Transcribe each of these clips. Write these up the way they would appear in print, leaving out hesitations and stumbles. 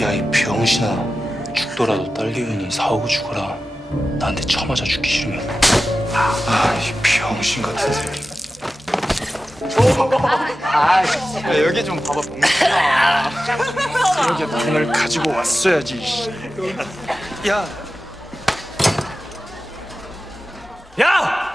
야, 이 병신아. 죽더라도 딸기윤이 사오고 죽어라. 나한테 쳐맞아 죽기 싫으면. 이 병신 같은 새끼. 야, 여기 좀 봐봐, 봉준아. 여기 돈을 가지고 왔어야지. 야! 야!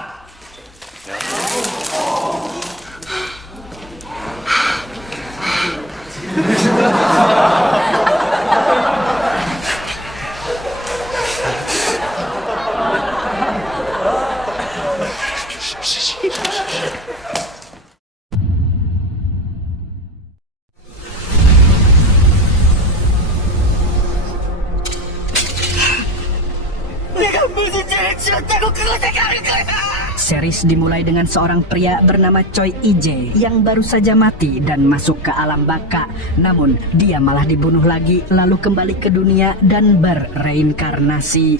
Series dimulai dengan seorang pria bernama Choi Ije yang baru saja mati dan masuk ke alam baka. Namun dia malah dibunuh lagi lalu kembali ke dunia dan berreinkarnasi.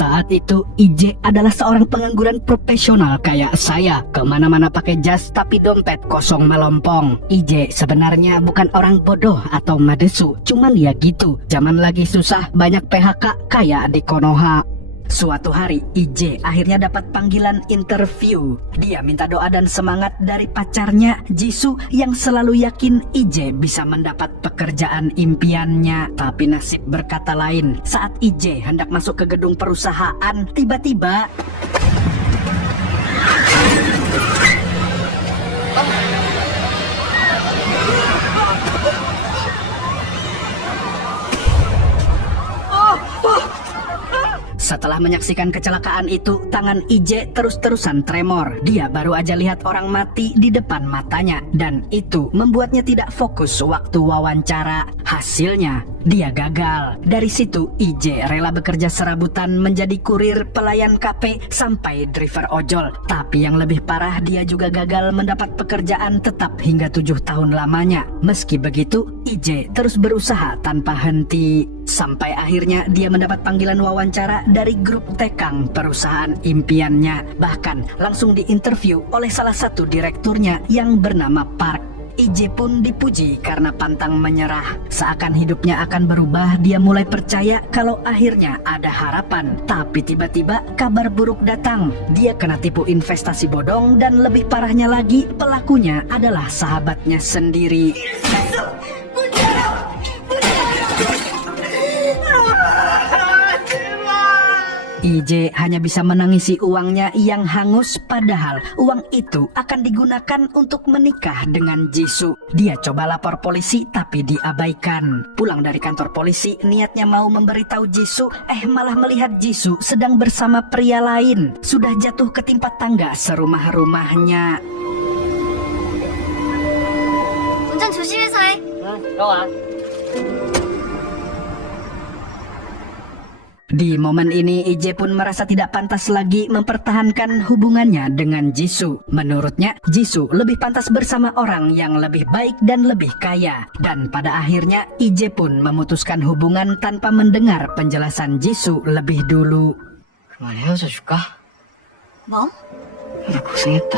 Saat itu Ije adalah seorang pengangguran profesional kayak saya. Kemana-mana pakai jas tapi dompet kosong melompong. Ije sebenarnya bukan orang bodoh atau madesu, cuman ya gitu. Zaman lagi susah, banyak PHK kayak di Konoha. Suatu hari Ije akhirnya dapat panggilan interview. Dia minta doa dan semangat dari pacarnya Jisoo yang selalu yakin Ije bisa mendapat pekerjaan impiannya. Tapi nasib berkata lain. Saat Ije hendak masuk ke gedung perusahaan, tiba-tiba setelah menyaksikan kecelakaan itu, tangan Ije terus-terusan tremor. Dia baru aja lihat orang mati di depan matanya. Dan itu membuatnya tidak fokus waktu wawancara. Hasilnya, dia gagal. Dari situ, Ije rela bekerja serabutan menjadi kurir, pelayan kafe, sampai driver ojol. Tapi yang lebih parah, dia juga gagal mendapat pekerjaan tetap hingga 7 tahun lamanya. Meski begitu, Ije terus berusaha tanpa henti. Sampai akhirnya dia mendapat panggilan wawancara dari grup Tekang, perusahaan impiannya. Bahkan langsung diinterview oleh salah satu direkturnya yang bernama Park. Ije pun dipuji karena pantang menyerah. Seakan hidupnya akan berubah, dia mulai percaya kalau akhirnya ada harapan. Tapi tiba-tiba kabar buruk datang. Dia kena tipu investasi bodong dan lebih parahnya lagi, pelakunya adalah sahabatnya sendiri. Ije hanya bisa menangisi uangnya yang hangus, padahal uang itu akan digunakan untuk menikah dengan Jisoo. Dia coba lapor polisi tapi diabaikan. Pulang dari kantor polisi, niatnya mau memberitahu Jisoo, malah melihat Jisoo sedang bersama pria lain. Sudah jatuh ketimpa tangga serumah-rumahnya. 운전 조심해서 해. 들어와. Di momen ini, Ije pun merasa tidak pantas lagi mempertahankan hubungannya dengan Jisoo. Menurutnya, Jisoo lebih pantas bersama orang yang lebih baik dan lebih kaya. Dan pada akhirnya, Ije pun memutuskan hubungan tanpa mendengar penjelasan Jisoo lebih dulu. 그만 헤어져 줄까? 뭐? 나 고생했다.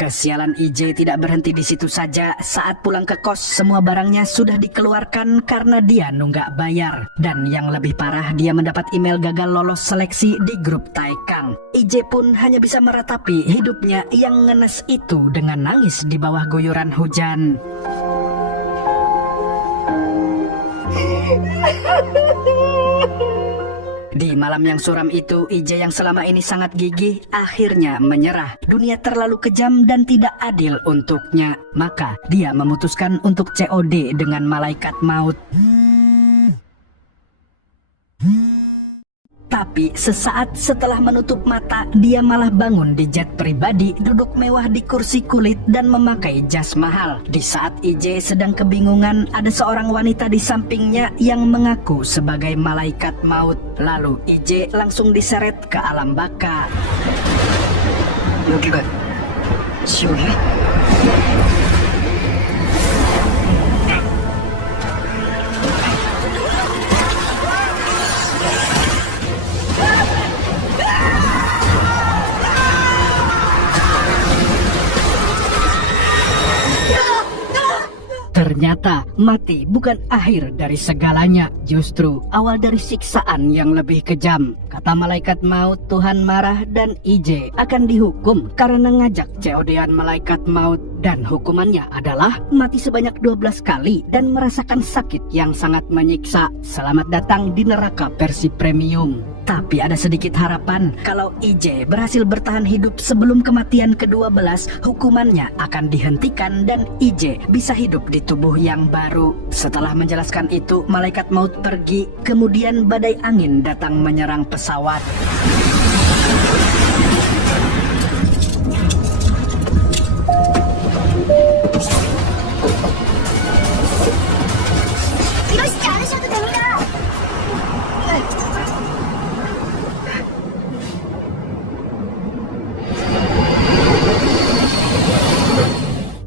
Kesialan Ije tidak berhenti di situ saja. Saat pulang ke kos, semua barangnya sudah dikeluarkan karena dia nunggak bayar. Dan yang lebih parah, dia mendapat email gagal lolos seleksi di grup Taekang. Ije pun hanya bisa meratapi hidupnya yang ngenes itu dengan nangis di bawah guyuran hujan. Di malam yang suram itu, Ije yang selama ini sangat gigih akhirnya menyerah. Dunia terlalu kejam dan tidak adil untuknya. Maka dia memutuskan untuk COD dengan malaikat maut. Tapi sesaat setelah menutup mata, dia malah bangun di jet pribadi, duduk mewah di kursi kulit dan memakai jas mahal. Di saat Ije sedang kebingungan, ada seorang wanita di sampingnya yang mengaku sebagai malaikat maut. Lalu Ije langsung diseret ke alam baka. 여기가 지옥이야? Ternyata mati bukan akhir dari segalanya, justru awal dari siksaan yang lebih kejam. Kata malaikat maut, Tuhan marah dan IJ akan dihukum karena ngajak COD-an malaikat maut. Dan hukumannya adalah mati sebanyak 12 kali dan merasakan sakit yang sangat menyiksa. Selamat datang di neraka versi premium. Tapi ada sedikit harapan, kalau IJ berhasil bertahan hidup sebelum kematian ke-12, hukumannya akan dihentikan dan IJ bisa hidup di tubuh yang baru. Setelah menjelaskan itu, malaikat maut pergi, kemudian badai angin datang menyerang pesawat. 이러시지 않으셔도 됩니다.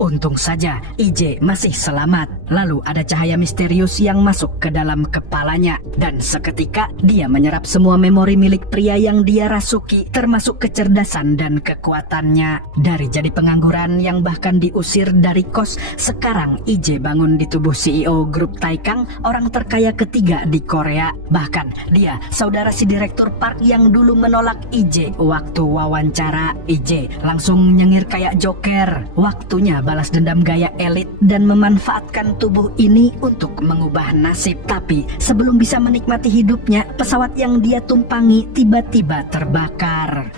Untung saja IJ masih selamat. Lalu ada cahaya misterius yang masuk ke dalam kepalanya. Dan seketika dia menyerap semua memori milik pria yang dia rasuki, termasuk kecerdasan dan kekuatannya. Dari jadi pengangguran yang bahkan diusir dari kos, sekarang IJ bangun di tubuh CEO grup Taikang, orang terkaya ketiga di Korea. Bahkan dia saudara si direktur park yang dulu menolak IJ waktu wawancara. IJ langsung nyengir kayak Joker. Waktunya balas dendam gaya elit dan memanfaatkan tubuh ini untuk mengubah nasib. Tapi sebelum bisa menikmati hidupnya, pesawat yang dia tumpangi tiba-tiba terbakar.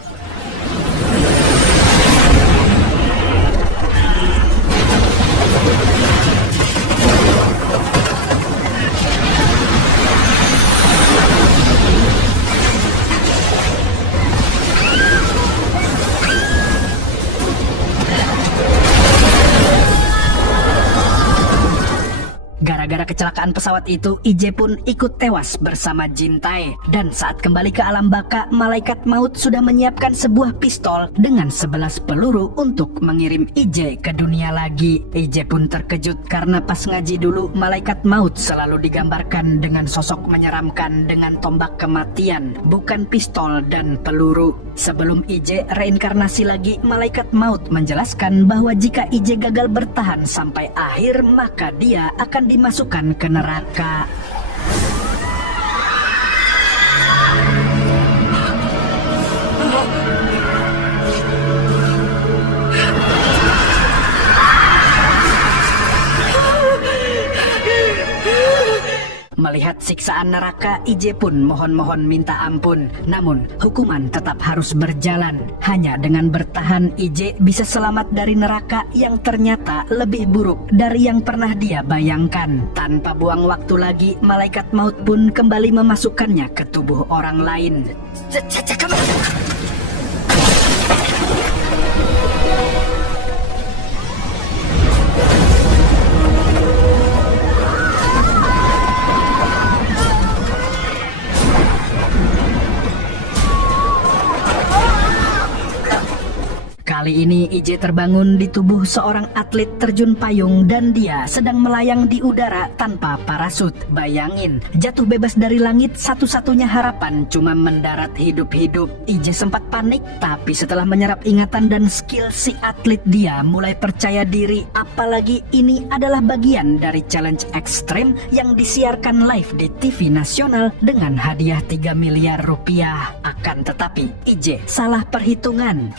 Gara-gara kecelakaan pesawat itu, IJ pun ikut tewas bersama Jintae. Dan saat kembali ke alam baka, malaikat maut sudah menyiapkan sebuah pistol dengan 11 peluru untuk mengirim IJ ke dunia lagi. IJ pun terkejut karena pas ngaji dulu, malaikat maut selalu digambarkan dengan sosok menyeramkan dengan tombak kematian, bukan pistol dan peluru. Sebelum IJ reinkarnasi lagi, malaikat maut menjelaskan bahwa jika IJ gagal bertahan sampai akhir, maka dia akan dimasukkan ke neraka. Melihat siksaan neraka, IJ pun mohon-mohon minta ampun. Namun, hukuman tetap harus berjalan. Hanya dengan bertahan, IJ bisa selamat dari neraka yang ternyata lebih buruk dari yang pernah dia bayangkan. Tanpa buang waktu lagi, malaikat maut pun kembali memasukkannya ke tubuh orang lain. 잠깐만. Kali ini IJ terbangun di tubuh seorang atlet terjun payung dan dia sedang melayang di udara tanpa parasut. Bayangin, jatuh bebas dari langit, satu-satunya harapan cuma mendarat hidup-hidup. IJ sempat panik, tapi setelah menyerap ingatan dan skill si atlet, dia mulai percaya diri. Apalagi ini adalah bagian dari challenge ekstrim yang disiarkan live di TV nasional dengan hadiah 3 miliar rupiah. Akan tetapi IJ salah perhitungan.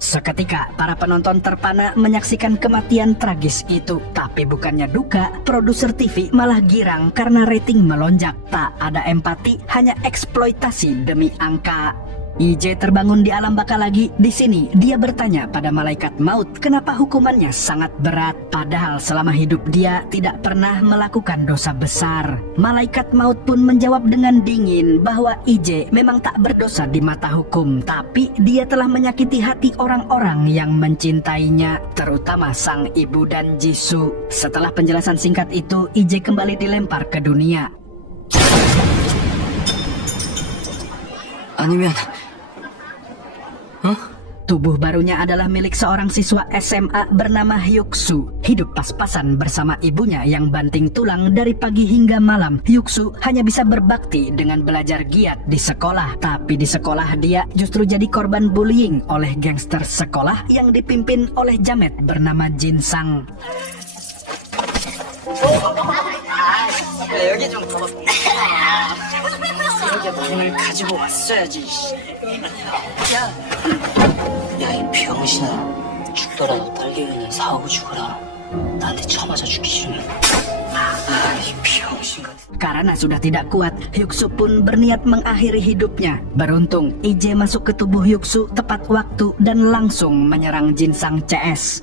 Seketika para penonton terpana menyaksikan kematian tragis itu. Tapi bukannya duka, produser TV malah girang karena rating melonjak. Tak ada empati, hanya eksploitasi demi angka. IJ terbangun di alam baka lagi. Di sini dia bertanya pada malaikat maut kenapa hukumannya sangat berat, padahal selama hidup dia tidak pernah melakukan dosa besar. Malaikat maut pun menjawab dengan dingin bahwa IJ memang tak berdosa di mata hukum, tapi dia telah menyakiti hati orang-orang yang mencintainya, terutama sang ibu dan Jisoo. Setelah penjelasan singkat itu, IJ kembali dilempar ke dunia. 아니면 tubuh barunya adalah milik seorang siswa SMA bernama Hyuksu. Hidup pas-pasan bersama ibunya yang banting tulang dari pagi hingga malam. Hyuksu hanya bisa berbakti dengan belajar giat di sekolah. Tapi di sekolah dia justru jadi korban bullying oleh gangster sekolah yang dipimpin oleh jamet bernama Jin-sang. 야, 여기 좀 봐봐. 여기 돈을 가지고 왔어야지. 야, 이 병신아. 죽더라도 딸기은이 사오고 죽어라. 나한테 쳐맞아 죽기 싫으면. 이 병신 같은. Karena sudah tidak kuat, Hyuksu pun berniat mengakhiri hidupnya. Beruntung, IJ masuk ke tubuh Hyuksu tepat waktu dan langsung menyerang Jin-sang CS.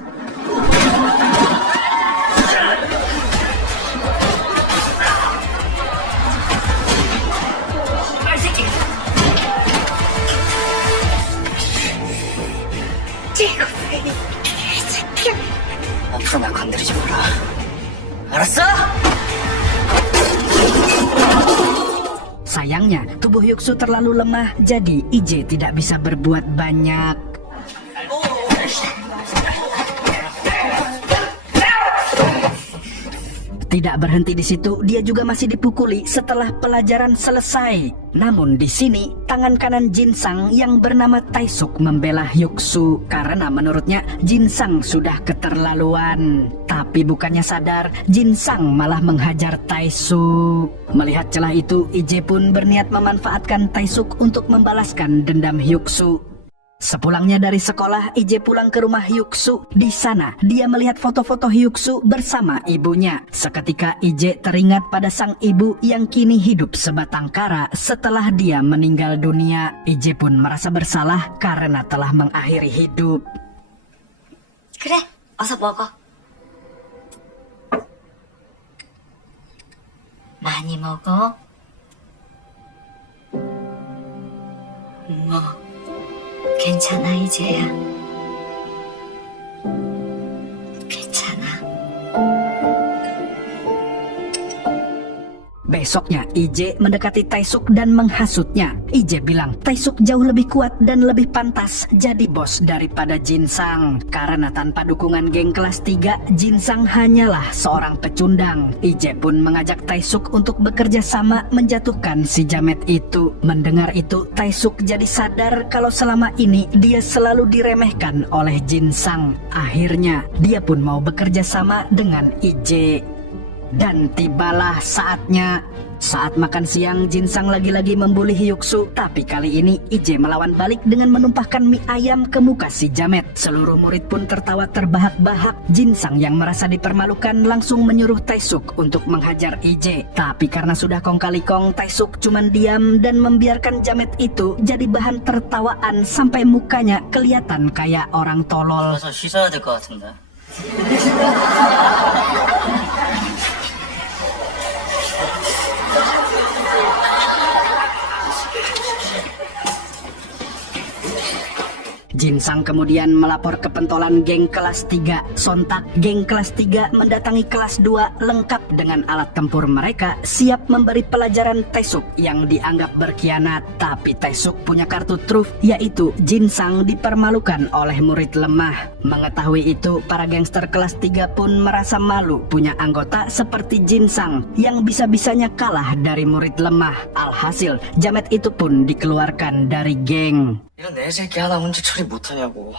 앞으로 나 건드리지 마라. 알았어? Sayangnya, tubuh Hyuksu terlalu lemah, jadi IJ tidak bisa berbuat banyak. Tidak berhenti di situ, dia juga masih dipukuli setelah pelajaran selesai. Namun di sini, tangan kanan Jin-sang yang bernama Taesuk membela Hyuksu karena menurutnya Jin-sang sudah keterlaluan. Tapi bukannya sadar, Jin-sang malah menghajar Taesuk. Melihat celah itu, IJ pun berniat memanfaatkan Taesuk untuk membalaskan dendam Hyuksu. Sepulangnya dari sekolah, IJ pulang ke rumah Hyuksu. Di sana, dia melihat foto-foto Hyuksu bersama ibunya. Seketika IJ teringat pada sang ibu yang kini hidup sebatang kara setelah dia meninggal dunia. IJ pun merasa bersalah karena telah mengakhiri hidup. 그래, 어서 먹어. 많이 먹어. 괜찮아, 이제야. 괜찮아. Besoknya, IJ mendekati Taesuk dan menghasutnya. IJ bilang Taesuk jauh lebih kuat dan lebih pantas jadi bos daripada Jin-sang. Karena tanpa dukungan geng kelas 3, Jin-sang hanyalah seorang pecundang. IJ pun mengajak Taesuk untuk bekerja sama menjatuhkan si jamet itu. Mendengar itu, Taesuk jadi sadar kalau selama ini dia selalu diremehkan oleh Jin-sang. Akhirnya, dia pun mau bekerja sama dengan IJ. Dan tibalah saatnya. Saat makan siang, Jin-sang lagi-lagi membuli Hyuksu. Tapi kali ini IJ melawan balik dengan menumpahkan mie ayam ke muka si jamet. Seluruh murid pun tertawa terbahak-bahak. Jin-sang yang merasa dipermalukan langsung menyuruh Taesuk untuk menghajar IJ. Tapi karena sudah kong kali kong, Taesuk cuman diam dan membiarkan jamet itu jadi bahan tertawaan sampai mukanya kelihatan kayak orang tolol. 가서 씻어야 될 것 같은데. Jin-sang kemudian melapor ke pentolan geng kelas 3. Sontak, geng kelas 3 mendatangi kelas 2 lengkap dengan alat tempur mereka, siap memberi pelajaran Taesuk yang dianggap berkhianat. Tapi Taesuk punya kartu truf, yaitu Jin-sang dipermalukan oleh murid lemah. Mengetahui itu, para gangster kelas 3 pun merasa malu punya anggota seperti Jin-sang yang bisa-bisanya kalah dari murid lemah. Alhasil, jamet itu pun dikeluarkan dari geng. 이런 내 새끼 하나 혼자 처리 못하냐고.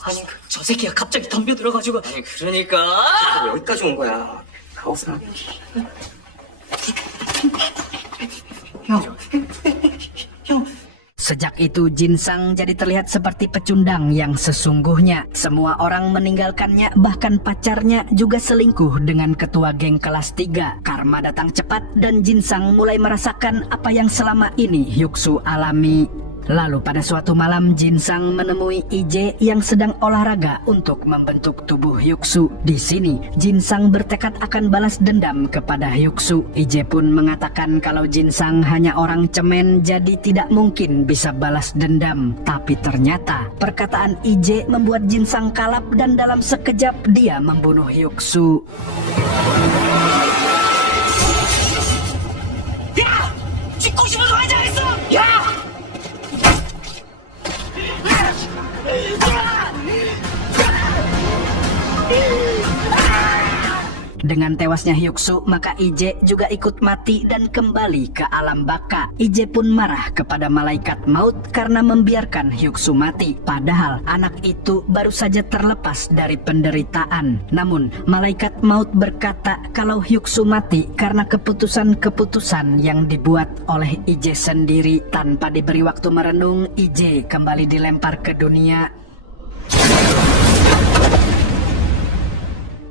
아니 저 새끼가 갑자기 덤벼들어가지고. 아니 그러니까 여기까지 온 거야. 가오스나. 형. Sejak itu Jin-sang jadi terlihat seperti pecundang yang sesungguhnya. Semua orang meninggalkannya, bahkan pacarnya juga selingkuh dengan ketua geng kelas 3. Karma datang cepat dan Jin-sang mulai merasakan apa yang selama ini Hyuksu alami. Lalu pada suatu malam Jin-sang menemui IJ yang sedang olahraga untuk membentuk tubuh Hyuksu. Di sini Jin-sang bertekad akan balas dendam kepada Hyuksu. IJ pun mengatakan kalau Jin-sang hanya orang cemen jadi tidak mungkin bisa balas dendam. Tapi ternyata perkataan IJ membuat Jin-sang kalap dan dalam sekejap dia membunuh Hyuksu. 야! 죽고 싶어서 하지 않았어! 야! Dengan tewasnya Hyuksu, maka Ije juga ikut mati dan kembali ke alam baka. Ije pun marah kepada malaikat maut karena membiarkan Hyuksu mati. Padahal anak itu baru saja terlepas dari penderitaan. Namun, malaikat maut berkata kalau Hyuksu mati karena keputusan-keputusan yang dibuat oleh Ije sendiri. Tanpa diberi waktu merenung, Ije kembali dilempar ke dunia.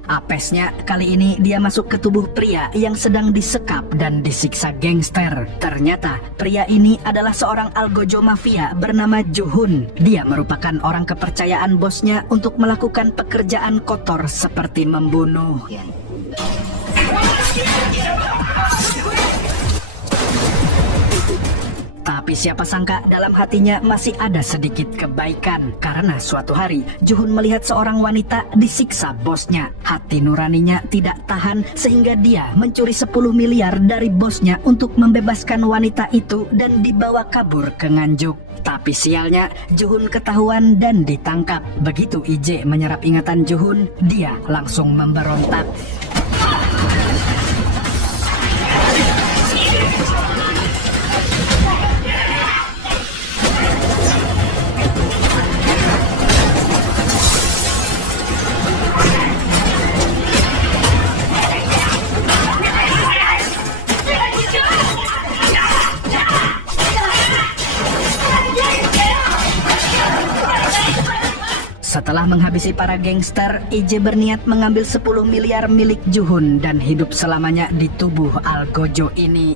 Apesnya, kali ini dia masuk ke tubuh pria yang sedang disekap dan disiksa gangster. Ternyata, pria ini adalah seorang algojo mafia bernama Juhun. Dia merupakan orang kepercayaan bosnya untuk melakukan pekerjaan kotor seperti membunuh. Tapi siapa sangka dalam hatinya masih ada sedikit kebaikan. Karena suatu hari Juhun melihat seorang wanita disiksa bosnya. Hati nuraninya tidak tahan sehingga dia mencuri 10 miliar dari bosnya untuk membebaskan wanita itu dan dibawa kabur ke Nganjuk. Tapi sialnya Juhun ketahuan dan ditangkap. Begitu Ije menyerap ingatan Juhun, dia langsung memberontak. Setelah menghabisi para gangster, Ije berniat mengambil 10 miliar milik Juhun dan hidup selamanya di tubuh algojo ini.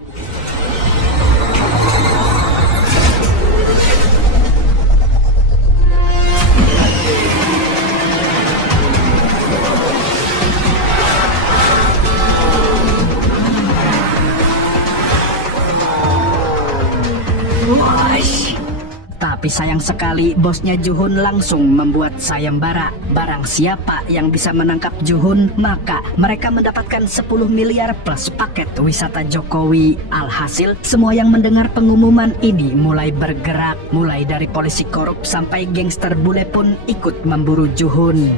Tapi sayang sekali bosnya Juhun langsung membuat sayembara. Barang siapa yang bisa menangkap Juhun, maka mereka mendapatkan 10 miliar plus paket wisata Jokowi. Alhasil, semua yang mendengar pengumuman ini mulai bergerak. Mulai dari polisi korup sampai gangster bule pun ikut memburu Juhun.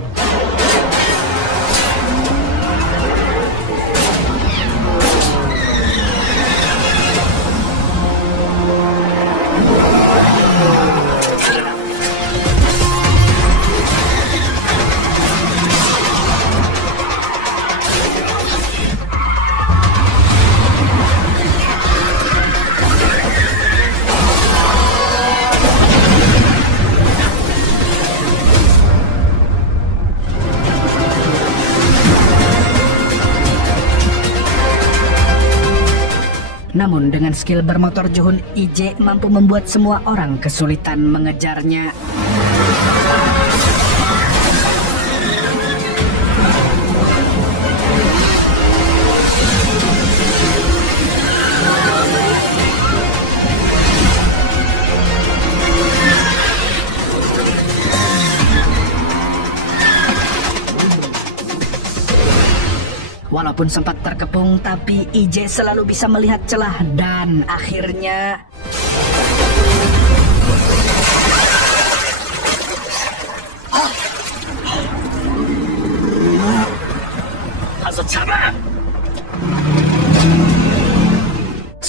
Namun dengan skill bermotor Juhun, Ije mampu membuat semua orang kesulitan mengejarnya. Walaupun sempat terkepung, tapi Ije selalu bisa melihat celah dan akhirnya...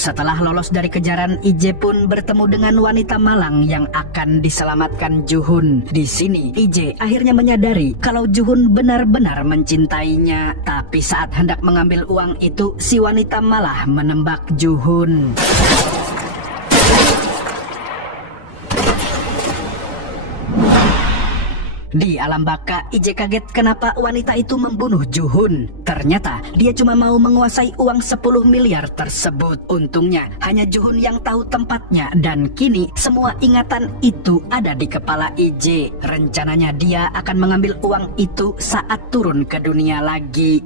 Setelah lolos dari kejaran, Ije pun bertemu dengan wanita malang yang akan diselamatkan Juhun. Di sini, Ije akhirnya menyadari kalau Juhun benar-benar mencintainya. Tapi saat hendak mengambil uang itu, si wanita malah menembak Juhun. Di alam baka, Ije kaget kenapa wanita itu membunuh Juhun. Ternyata dia cuma mau menguasai uang 10 miliar tersebut. Untungnya hanya Juhun yang tahu tempatnya dan kini semua ingatan itu ada di kepala Ije. Rencananya dia akan mengambil uang itu saat turun ke dunia lagi.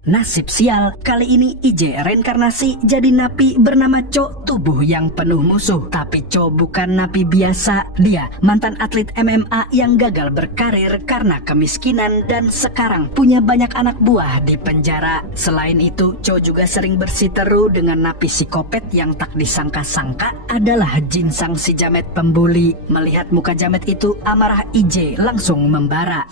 Nasib sial, kali ini IJ reinkarnasi jadi napi bernama Cho, tubuh yang penuh musuh. Tapi Cho bukan napi biasa, dia mantan atlet MMA yang gagal berkarir karena kemiskinan dan sekarang punya banyak anak buah di penjara. Selain itu, Cho juga sering bersiteru dengan napi psikopat yang tak disangka-sangka adalah Jinsang si jamet pembuli. Melihat muka jamet itu, amarah IJ langsung membara.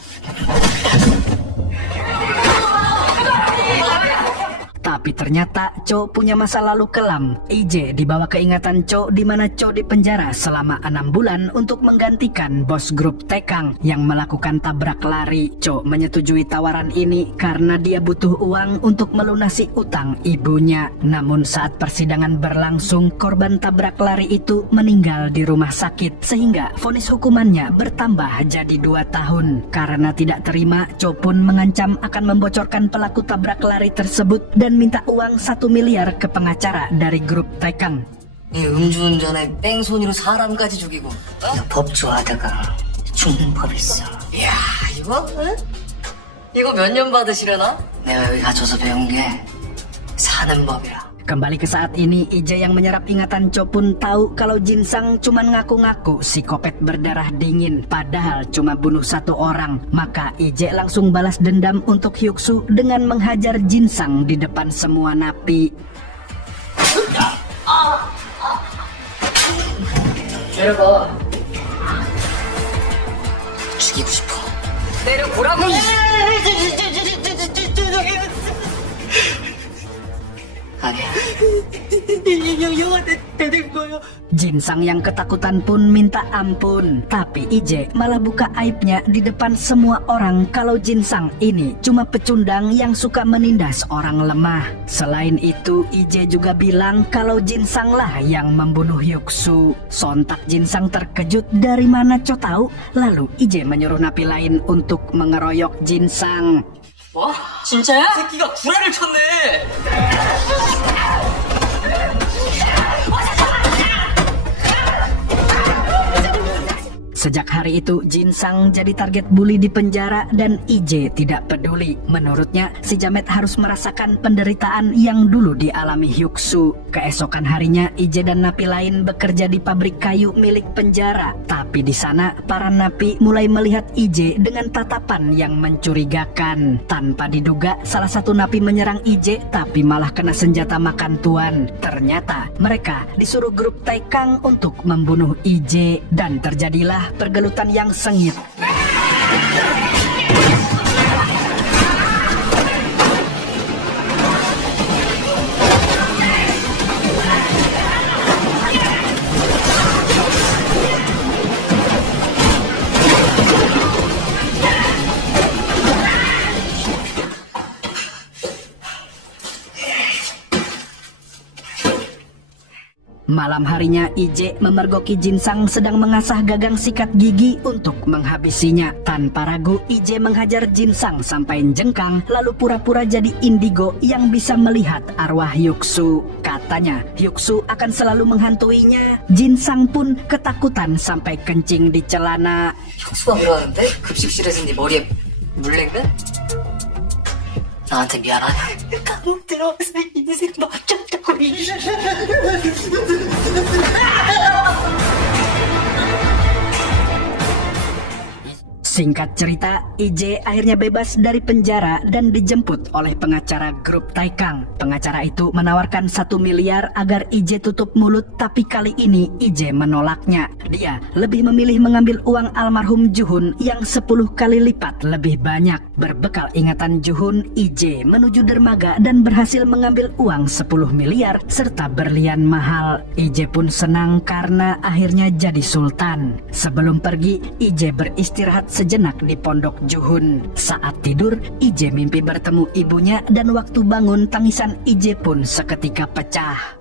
Tapi ternyata Cho punya masa lalu kelam. IJ dibawa keingatan Cho di mana Cho dipenjara selama 6 bulan untuk menggantikan bos grup Taekang yang melakukan tabrak lari. Cho menyetujui tawaran ini karena dia butuh uang untuk melunasi utang ibunya. Namun saat persidangan berlangsung, korban tabrak lari itu meninggal di rumah sakit sehingga vonis hukumannya bertambah jadi 2 tahun. Karena tidak terima, Cho pun mengancam akan membocorkan pelaku tabrak lari tersebut dan minta uang 1 miliar ke pengacara dari grup Taekang. 음주운전에 뺑소니로 사람까지 죽이고 법조하다가 죽는 법 있어. 이야 이거? 응? 이거 몇 년 받으시려나? 내가 여기 갇혀서 배운 게 사는 법이라. Kembali ke saat ini, IJ yang menyerap ingatan Cho pun tahu kalau Jinsang cuma ngaku-ngaku psikopat berdarah dingin, padahal cuma bunuh 1 orang. Maka IJ langsung balas dendam untuk Hyuksu dengan menghajar Jinsang di depan semua napi. 내려봐. 죽이고 싶어. 내려보라고. 아니야. Jinsang yang ketakutan pun minta ampun. Tapi IJ malah buka aibnya di depan semua orang kalau Jinsang ini cuma pecundang yang suka menindas orang lemah. Selain itu, IJ juga bilang kalau Jinsang lah yang membunuh Hyuksu. Sontak Jinsang terkejut dari mana Cho tahu. Lalu IJ menyuruh napi lain untuk mengeroyok Jinsang. 뭐? 진짜야? 새끼가 구라를 쳤네. Sejak hari itu, Jinsang jadi target bully di penjara dan IJ tidak peduli. Menurutnya, si jamet harus merasakan penderitaan yang dulu dialami Hyuksu. Keesokan harinya, IJ dan napi lain bekerja di pabrik kayu milik penjara. Tapi di sana, para napi mulai melihat IJ dengan tatapan yang mencurigakan. Tanpa diduga, salah satu napi menyerang IJ tapi malah kena senjata makan tuan. Ternyata, mereka disuruh grup Taekang untuk membunuh IJ dan terjadilah pergelutan yang sengit. Malam harinya, IJ memergoki Jinsang sedang mengasah gagang sikat gigi untuk menghabisinya. Tanpa ragu, IJ menghajar Jinsang sampai jengkang, lalu pura-pura jadi indigo yang bisa melihat arwah Hyuksu. Katanya, Hyuksu akan selalu menghantuinya. Jinsang pun ketakutan sampai kencing di celana. 혁수가 그러는데? 급식실에서 네 머리에 물냉면? 나한테 미안하냐? 감옥 들어와서 인생 막혔다고. Singkat cerita, IJ akhirnya bebas dari penjara dan dijemput oleh pengacara grup Taekang. Pengacara itu menawarkan 1 miliar agar IJ tutup mulut, tapi kali ini IJ menolaknya. Dia lebih memilih mengambil uang almarhum Juhun yang 10 kali lipat lebih banyak. Berbekal ingatan Juhun, IJ menuju dermaga dan berhasil mengambil uang 10 miliar serta berlian mahal. IJ pun senang karena akhirnya jadi sultan. Sebelum pergi, IJ beristirahat sejenak di pondok Juhun. Saat tidur, IJ mimpi bertemu ibunya dan waktu bangun tangisan IJ pun seketika pecah.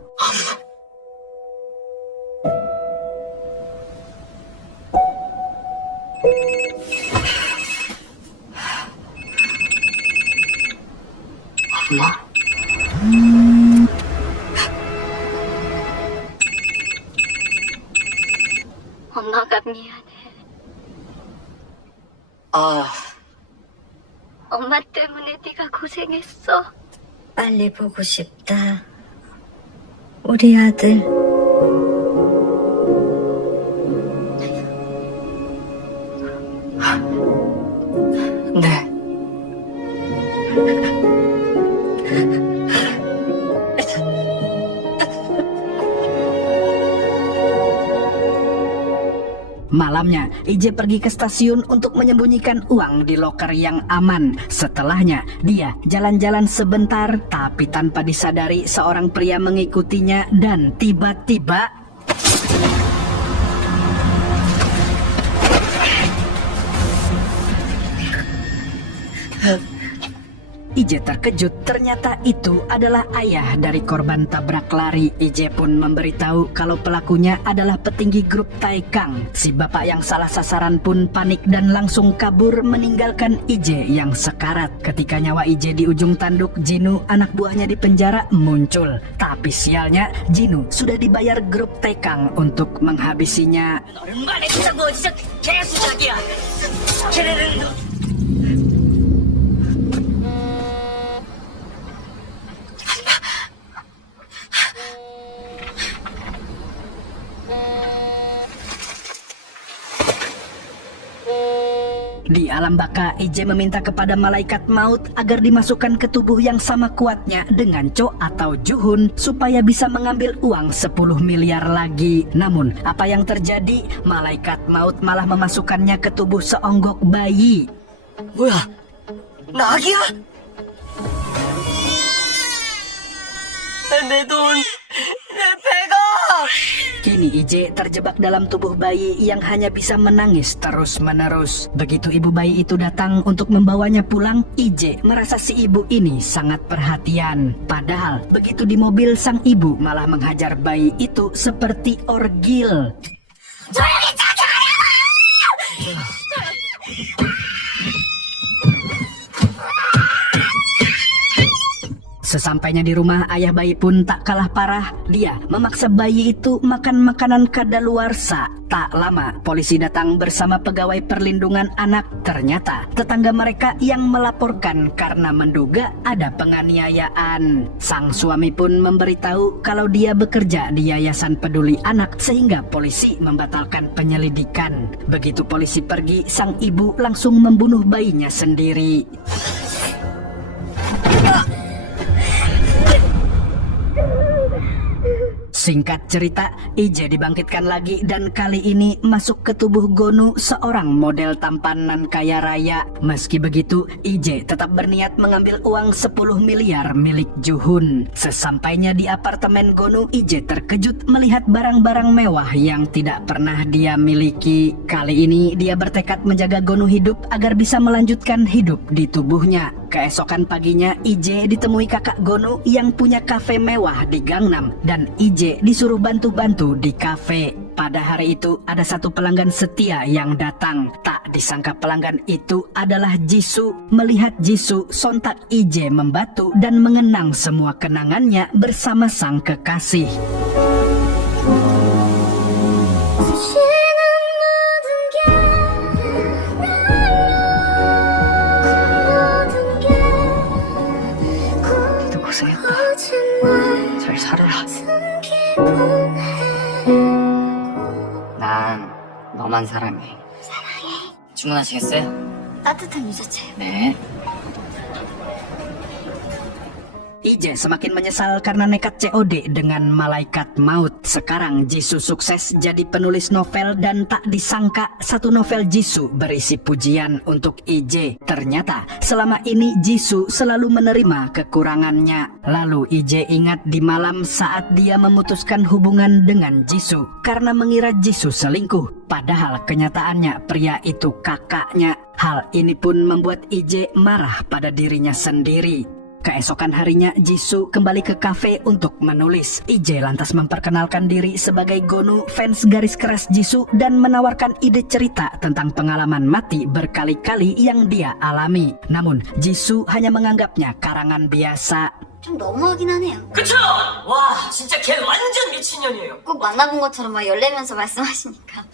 엄마? 엄마가 미안해. 아, 엄마 때문에 네가 고생했어. 빨리 보고 싶다. 우리 아들. 네. Malamnya, IJ pergi ke stasiun untuk menyembunyikan uang di loker yang aman. Setelahnya, dia jalan-jalan sebentar, tapi tanpa disadari seorang pria mengikutinya dan tiba-tiba... IJ terkejut, ternyata itu adalah ayah dari korban tabrak lari. IJ pun memberitahu kalau pelakunya adalah petinggi grup Taekang. Si bapak yang salah sasaran pun panik dan langsung kabur meninggalkan IJ yang sekarat. Ketika nyawa IJ di ujung tanduk, Jinu, anak buahnya di penjara, muncul. Tapi sialnya, Jinu sudah dibayar grup Taekang untuk menghabisinya. 얼마나 비싼 거 진짜 개수작이야. 걔네는 Di alam baka, IJ meminta kepada malaikat maut agar dimasukkan ke tubuh yang sama kuatnya dengan Cho atau Juhun supaya bisa mengambil uang 10 miliar lagi. Namun, apa yang terjadi? Malaikat maut malah memasukkannya ke tubuh seonggok bayi. 뭐야? 낙이야? 내 돈, 내 배가! Kini IJ terjebak dalam tubuh bayi yang hanya bisa menangis terus-menerus. Begitu ibu bayi itu datang untuk membawanya pulang, IJ merasa si ibu ini sangat perhatian. Padahal begitu di mobil, sang ibu malah menghajar bayi itu seperti orgil. Sesampainya di rumah, ayah bayi pun tak kalah parah. Dia memaksa bayi itu makan makanan kadaluarsa. Tak lama, polisi datang bersama pegawai perlindungan anak. Ternyata tetangga mereka yang melaporkan karena menduga ada penganiayaan. Sang suami pun memberitahu kalau dia bekerja di Yayasan Peduli Anak sehingga polisi membatalkan penyelidikan. Begitu polisi pergi, sang ibu langsung membunuh bayinya sendiri. Singkat cerita, IJ dibangkitkan lagi dan kali ini masuk ke tubuh Gonu, seorang model tampanan kaya raya. Meski begitu, IJ tetap berniat mengambil uang 10 miliar milik Juhun. Sesampainya di apartemen Gonu, IJ terkejut melihat barang-barang mewah yang tidak pernah dia miliki. Kali ini dia bertekad menjaga Gonu hidup agar bisa melanjutkan hidup di tubuhnya. Keesokan paginya, IJ ditemui kakak Gonu yang punya kafe mewah di Gangnam dan IJ disuruh bantu-bantu di kafe. Pada hari itu ada satu pelanggan setia yang datang. Tak disangka pelanggan itu adalah Jisoo. Melihat Jisoo, sontak IJ membantu dan mengenang semua kenangannya bersama sang kekasih. 너 고생했다. 잘 살아라. 난 너만 사랑해. 주문하시겠어요? 따뜻한 유자차요. 네. IJ semakin menyesal karena nekat COD dengan malaikat maut. Sekarang Jisoo sukses jadi penulis novel dan tak disangka satu novel Jisoo berisi pujian untuk IJ. Ternyata selama ini Jisoo selalu menerima kekurangannya. Lalu IJ ingat di malam saat dia memutuskan hubungan dengan Jisoo karena mengira Jisoo selingkuh. Padahal kenyataannya pria itu kakaknya. Hal ini pun membuat IJ marah pada dirinya sendiri. Keesokan harinya, Jisoo kembali ke kafe untuk menulis. IJ lantas memperkenalkan diri sebagai Gonu, fans garis keras Jisoo, dan menawarkan ide cerita tentang pengalaman mati berkali-kali yang dia alami. Namun, Jisoo hanya menganggapnya karangan biasa. 좀 너무하긴 하네요. 그쵸? 와, 진짜 걔 완전 미친년이에요. 꼭 만나본 것처럼 막 열내면서 말씀하시니까.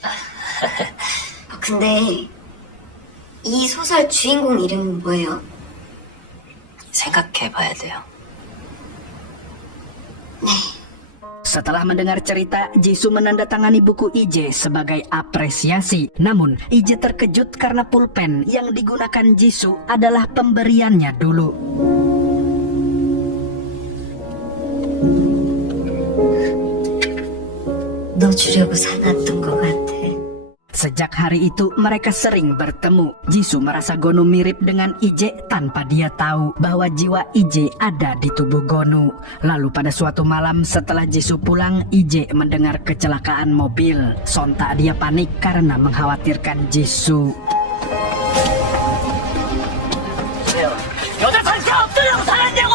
근데 이 소설 주인공 이름은 뭐예요? 생각해봐야 돼요. Setelah mendengar cerita, Jisoo menandatangani buku IJ sebagai apresiasi. Namun, IJ terkejut karena pulpen yang digunakan Jisoo adalah pemberiannya dulu. 너 주려고 사놨던 것 같아. Sejak hari itu mereka sering bertemu. Jisoo merasa Gonu mirip dengan IJ tanpa dia tahu bahwa jiwa IJ ada di tubuh Gonu. Lalu pada suatu malam setelah Jisoo pulang, IJ mendengar kecelakaan mobil. Sontak dia panik karena mengkhawatirkan Jisoo. 여자 상태 없으려고 살았냐고!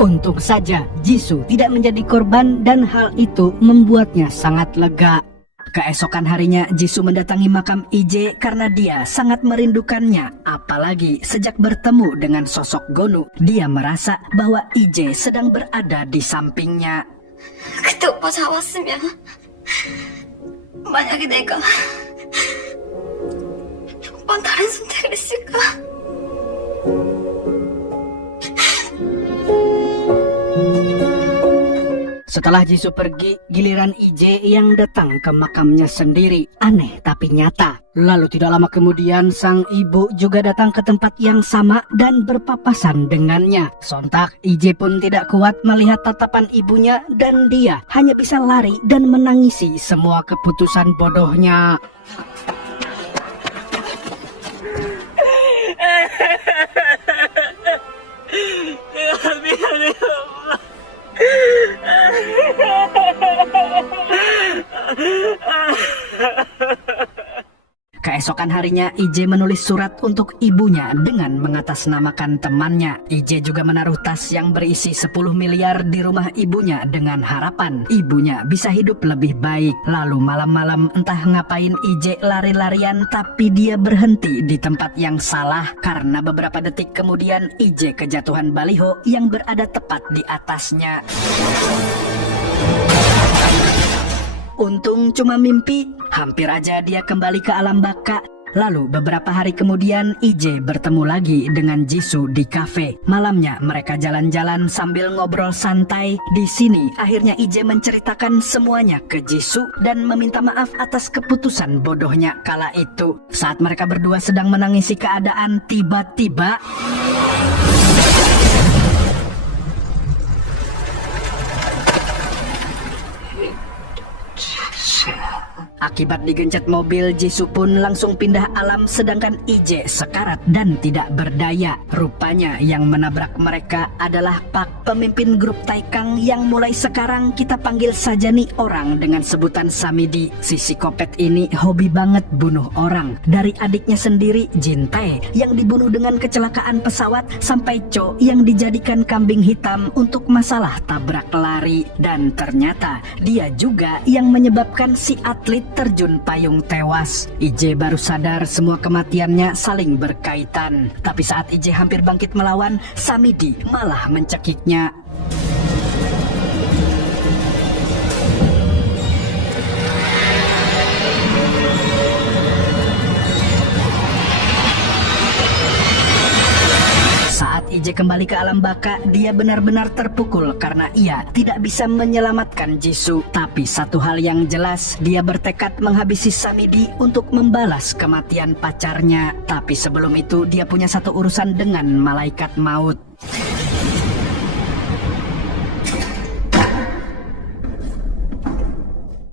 Untung saja Jisoo tidak menjadi korban dan hal itu membuatnya sangat lega. Keesokan harinya Jisoo mendatangi makam IJ karena dia sangat merindukannya. Apalagi sejak bertemu dengan sosok Gonu, dia merasa bahwa IJ sedang berada di sampingnya. 그때 오빠 잡았으면 만약에 내가 오빠는 다른 선택을 했을까? Setelah Jisoo pergi, giliran IJ yang datang ke makamnya sendiri. Aneh tapi nyata. Lalu tidak lama kemudian sang ibu juga datang ke tempat yang sama dan berpapasan dengannya. Sontak IJ pun tidak kuat melihat tatapan ibunya dan dia hanya bisa lari dan menangisi semua keputusan bodohnya. Keesokan harinya IJ menulis surat untuk ibunya dengan mengatasnamakan temannya. IJ juga menaruh tas yang berisi 10 miliar di rumah ibunya dengan harapan ibunya bisa hidup lebih baik. Lalu malam-malam entah ngapain IJ lari-larian, tapi dia berhenti di tempat yang salah karena beberapa detik kemudian IJ kejatuhan baliho yang berada tepat di atasnya. Untung cuma mimpi, hampir aja dia kembali ke alam baka. Lalu beberapa hari kemudian IJ bertemu lagi dengan Jisoo di kafe. Malamnya mereka jalan-jalan sambil ngobrol santai. Di sini akhirnya IJ menceritakan semuanya ke Jisoo dan meminta maaf atas keputusan bodohnya kala itu. Saat mereka berdua sedang menangisi keadaan, tiba-tiba akibat digencet mobil, Jisoo pun langsung pindah alam sedangkan IJ sekarat dan tidak berdaya. Rupanya yang menabrak mereka adalah Pak, pemimpin grup Taikang yang mulai sekarang kita panggil saja nih orang dengan sebutan Samidi. Si psikopat ini hobi banget bunuh orang. Dari adiknya sendiri, Jin Tae, yang dibunuh dengan kecelakaan pesawat, sampai Cho yang dijadikan kambing hitam untuk masalah tabrak lari. Dan ternyata dia juga yang menyebabkan si atlet terjun payung tewas. IJ baru sadar semua kematiannya saling berkaitan. Tapi saat IJ hampir bangkit melawan, Samidi malah mencekiknya. Saat IJ kembali ke alam baka, dia benar-benar terpukul karena ia tidak bisa menyelamatkan Jisoo. Tapi satu hal yang jelas, dia bertekad menghabisi Samidi untuk membalas kematian pacarnya. Tapi sebelum itu dia punya satu urusan dengan malaikat maut.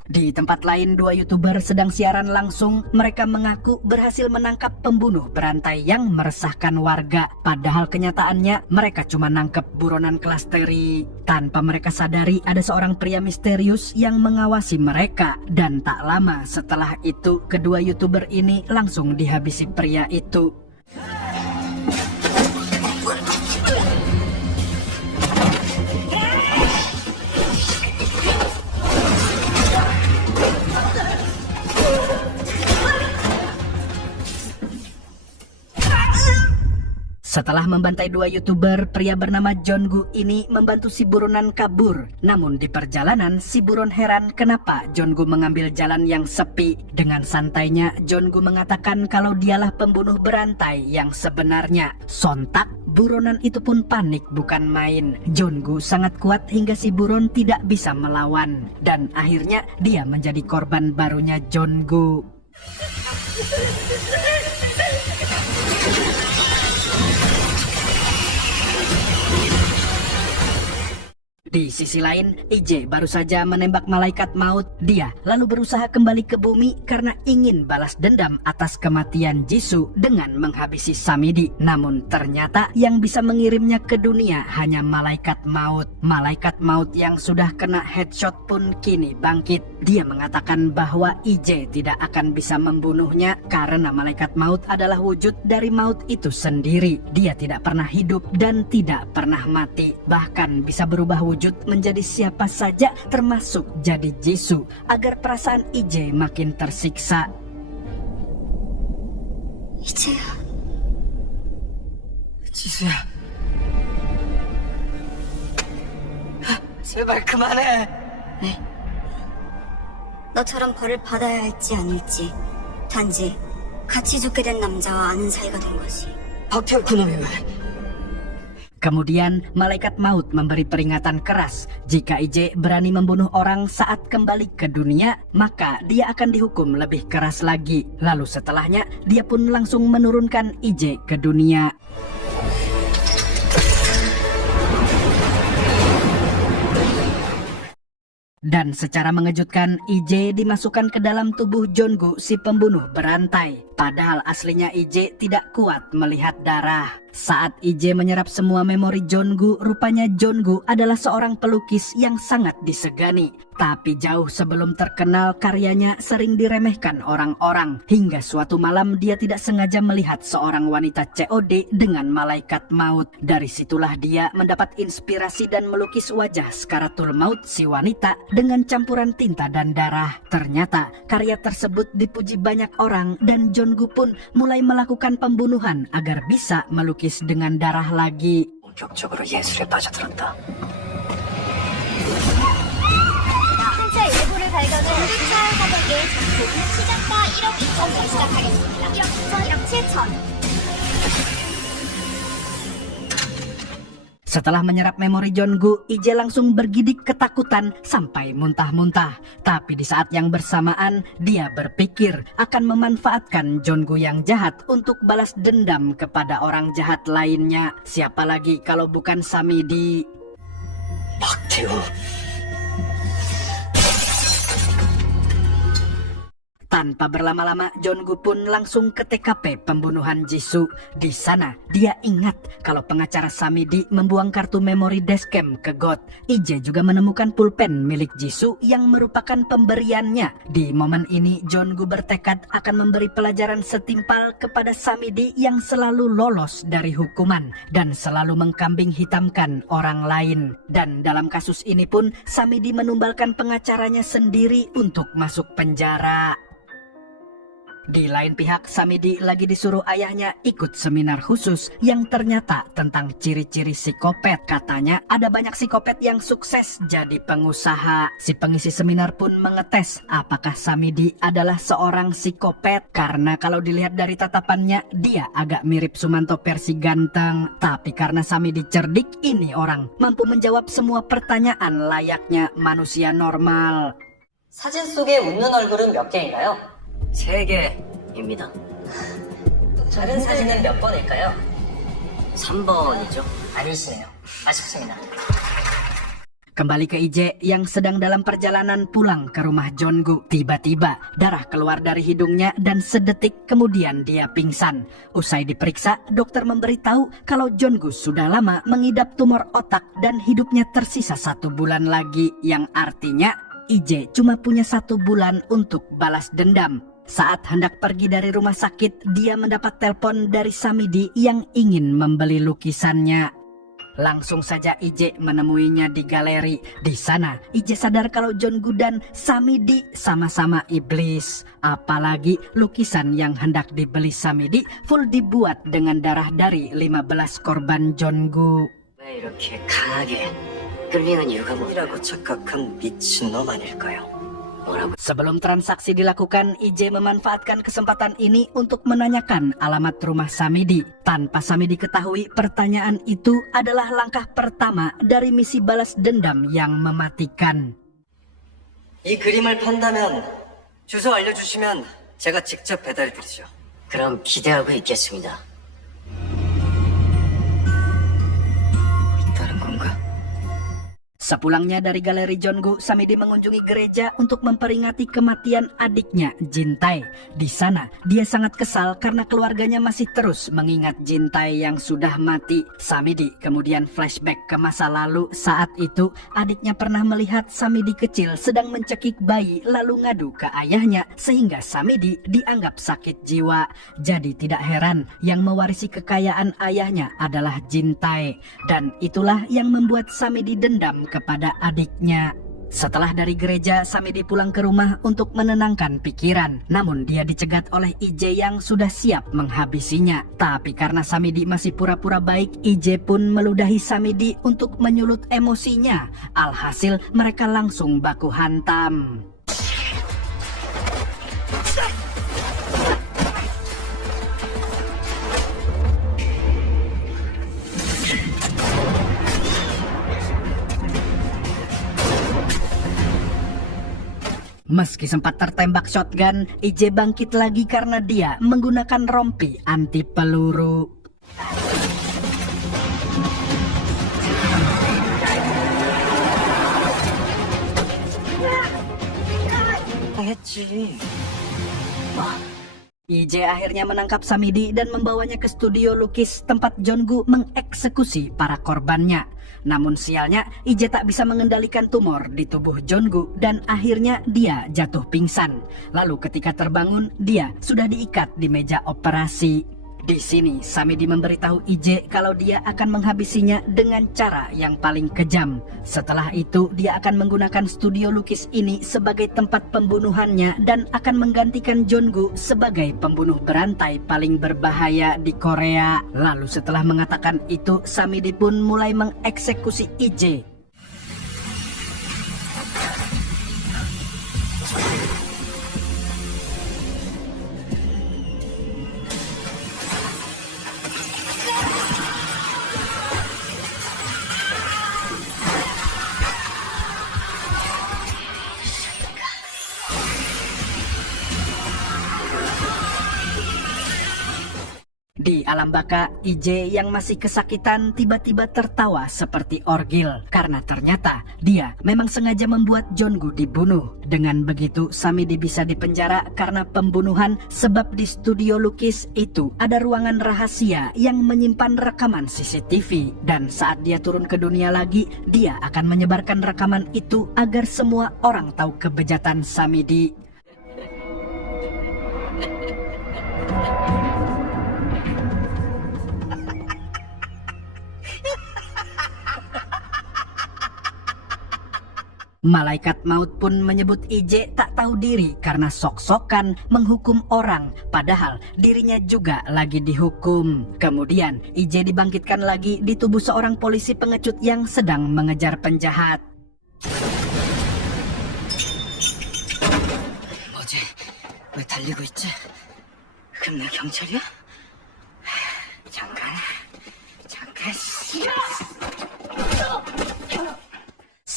Di tempat lain, dua YouTuber sedang siaran langsung. Mereka mengaku berhasil menangkap pembunuh berantai yang meresahkan warga. Padahal kenyataannya mereka cuma nangkep buronan kelas teri. Tanpa mereka sadari ada seorang pria misterius yang mengawasi mereka. Dan tak lama setelah itu, kedua YouTuber ini langsung dihabisi pria itu. Setelah membantai 2 YouTuber, pria bernama Jonggu ini membantu si buronan kabur. Namun di perjalanan, si buron heran kenapa Jonggu mengambil jalan yang sepi. Dengan santainya, Jonggu mengatakan kalau dialah pembunuh berantai yang sebenarnya. Sontak, buronan itu pun panik bukan main. Jonggu sangat kuat hingga si buron tidak bisa melawan. Dan akhirnya dia menjadi korban barunya Jonggu. Di sisi lain, IJ baru saja menembak malaikat maut. Dia lalu berusaha kembali ke bumi karena ingin balas dendam atas kematian Jisoo dengan menghabisi Samidi. Namun ternyata yang bisa mengirimnya ke dunia hanya malaikat maut. Malaikat maut yang sudah kena headshot pun kini bangkit. Dia mengatakan bahwa IJ tidak akan bisa membunuhnya karena malaikat maut adalah wujud dari maut itu sendiri. Dia tidak pernah hidup dan tidak pernah mati. Bahkan bisa berubah wujud menjadi siapa saja termasuk jadi Jisoo agar perasaan IJ makin tersiksa. 이제야. 지수야. 제발 그만해. 왜? 너처럼 벌을 받아야 할지 아닐지 단지 같이 죽게 된 남자와 아는 사이가 된 것이. 박태호 그놈이 왜? Kemudian malaikat maut memberi peringatan keras, jika IJ berani membunuh orang saat kembali ke dunia, maka dia akan dihukum lebih keras lagi. Lalu setelahnya, dia pun langsung menurunkan IJ ke dunia. Dan secara mengejutkan, IJ dimasukkan ke dalam tubuh Jonggu si pembunuh berantai. Padahal aslinya IJ tidak kuat melihat darah. Saat IJ menyerap semua memori Jonggu, rupanya Jonggu adalah seorang pelukis yang sangat disegani. Tapi jauh sebelum terkenal, karyanya sering diremehkan orang-orang. Hingga suatu malam dia tidak sengaja melihat seorang wanita COD dengan malaikat maut. Dari situlah dia mendapat inspirasi dan melukis wajah Skaratul Maut si wanita dengan campuran tinta dan darah. Ternyata karya tersebut dipuji banyak orang dan Jonggu pun mulai melakukan pembunuhan agar bisa melukis dengan darah lagi. 본격적으로 예술에 빠져들었다. 한자 일부를 발견한 차의 사백의 전국 시장가 1억 2천으로 시작하겠습니다. 1억 2천, 1억 7천. Setelah menyerap memori Jonggu, IJ langsung bergidik ketakutan sampai muntah-muntah. Tapi di saat yang bersamaan, dia berpikir akan memanfaatkan Jonggu yang jahat untuk balas dendam kepada orang jahat lainnya. Siapa lagi kalau bukan Samidi? 박태호. Tanpa berlama-lama, Jonggu pun langsung ke TKP pembunuhan Jisoo. Di sana, dia ingat kalau pengacara Samidi membuang kartu memori dashcam ke got. IJ juga menemukan pulpen milik Jisoo yang merupakan pemberiannya. Di momen ini, Jonggu bertekad akan memberi pelajaran setimpal kepada Samidi yang selalu lolos dari hukuman dan selalu mengkambing hitamkan orang lain. Dan dalam kasus ini pun, Samidi menumbalkan pengacaranya sendiri untuk masuk penjara. Di lain pihak, Samidi lagi disuruh ayahnya ikut seminar khusus yang ternyata tentang ciri-ciri psikopat. Katanya ada banyak psikopat yang sukses jadi pengusaha. Si pengisi seminar pun mengetes apakah Samidi adalah seorang psikopat. Karena kalau dilihat dari tatapannya, dia agak mirip Sumanto versi ganteng. Tapi karena Samidi cerdik, ini orang mampu menjawab semua pertanyaan layaknya manusia normal. 사진 속에 웃는 얼굴은 몇 개인가요? 3개입니다. 다른 사진은 몇 번일까요? 3번이죠. 아니시네요. 아쉽습니다. Kembali ke IJ yang sedang dalam perjalanan pulang ke rumah Jonggu. Tiba-tiba darah keluar dari hidungnya dan sedetik kemudian dia pingsan. Usai diperiksa, dokter memberitahu kalau Jonggu sudah lama mengidap tumor otak dan hidupnya tersisa 1 bulan lagi. Yang artinya IJ cuma punya 1 bulan untuk balas dendam. Saat hendak pergi dari rumah sakit, dia mendapat telepon dari Samidi yang ingin membeli lukisannya. Langsung saja Ije menemuinya di galeri. Di sana Ije sadar kalau Jeonggu dan Samidi sama-sama iblis. Apalagi lukisan yang hendak dibeli Samidi full dibuat dengan darah dari 15 korban Jeonggu. 왜 이렇게 강하게 끌리는 이유가 뭐라고 착각한 미친놈 아닐까요? 뭐라고? Sebelum transaksi dilakukan, Ije memanfaatkan kesempatan ini untuk menanyakan alamat rumah Samidi. Tanpa Samidi ketahui, pertanyaan itu adalah langkah pertama dari misi balas dendam yang mematikan. 이 그림을 판다면 주소 알려주시면 제가 직접 배달해드리죠. 그럼 기대하고 있겠습니다. 다른 건가? Sepulangnya dari galeri Jeonggu, Samidi mengunjungi gereja untuk memperingati kematian adiknya, Jintae. Di sana, dia sangat kesal karena keluarganya masih terus mengingat Jintae yang sudah mati. Samidi kemudian flashback ke masa lalu. Saat itu, adiknya pernah melihat Samidi kecil sedang mencekik bayi lalu ngadu ke ayahnya sehingga Samidi dianggap sakit jiwa. Jadi tidak heran yang mewarisi kekayaan ayahnya adalah Jintae. Dan itulah yang membuat Samidi dendam kepada adiknya. Setelah dari gereja, Samidi pulang ke rumah untuk menenangkan pikiran. Namun dia dicegat oleh Ije yang sudah siap menghabisinya. Tapi karena Samidi masih pura-pura baik, Ije pun meludahi Samidi untuk menyulut emosinya. Alhasil mereka langsung baku hantam. Meski sempat tertembak shotgun, Ije bangkit lagi karena dia menggunakan rompi anti peluru. 했지. Ije akhirnya menangkap Samidi dan membawanya ke studio lukis tempat Jeonggu mengeksekusi para korbannya. Namun sialnya, Ije tak bisa mengendalikan tumor di tubuh Jeonggu dan akhirnya dia jatuh pingsan. Lalu ketika terbangun, dia sudah diikat di meja operasi. Di sini, Samidi memberitahu Ije kalau dia akan menghabisinya dengan cara yang paling kejam. Setelah itu, dia akan menggunakan studio lukis ini sebagai tempat pembunuhannya dan akan menggantikan Jeonggu sebagai pembunuh berantai paling berbahaya di Korea. Lalu setelah mengatakan itu, Samidi pun mulai mengeksekusi Ije. Di alam baka, Ije yang masih kesakitan tiba-tiba tertawa seperti orgil karena ternyata dia memang sengaja membuat Jeonggu dibunuh. Dengan begitu, Samidi bisa dipenjara karena pembunuhan sebab di studio lukis itu ada ruangan rahasia yang menyimpan rekaman CCTV. Dan saat dia turun ke dunia lagi, dia akan menyebarkan rekaman itu agar semua orang tahu kebejatan Samidi. Malaikat maut pun menyebut Ije tak tahu diri karena sok-sokan menghukum orang, padahal dirinya juga lagi dihukum. Kemudian Ije dibangkitkan lagi di tubuh seorang polisi pengecut yang sedang mengejar penjahat. 뭐지? 왜 달리고 있지? 그럼 나 경찰이야? 잠깐.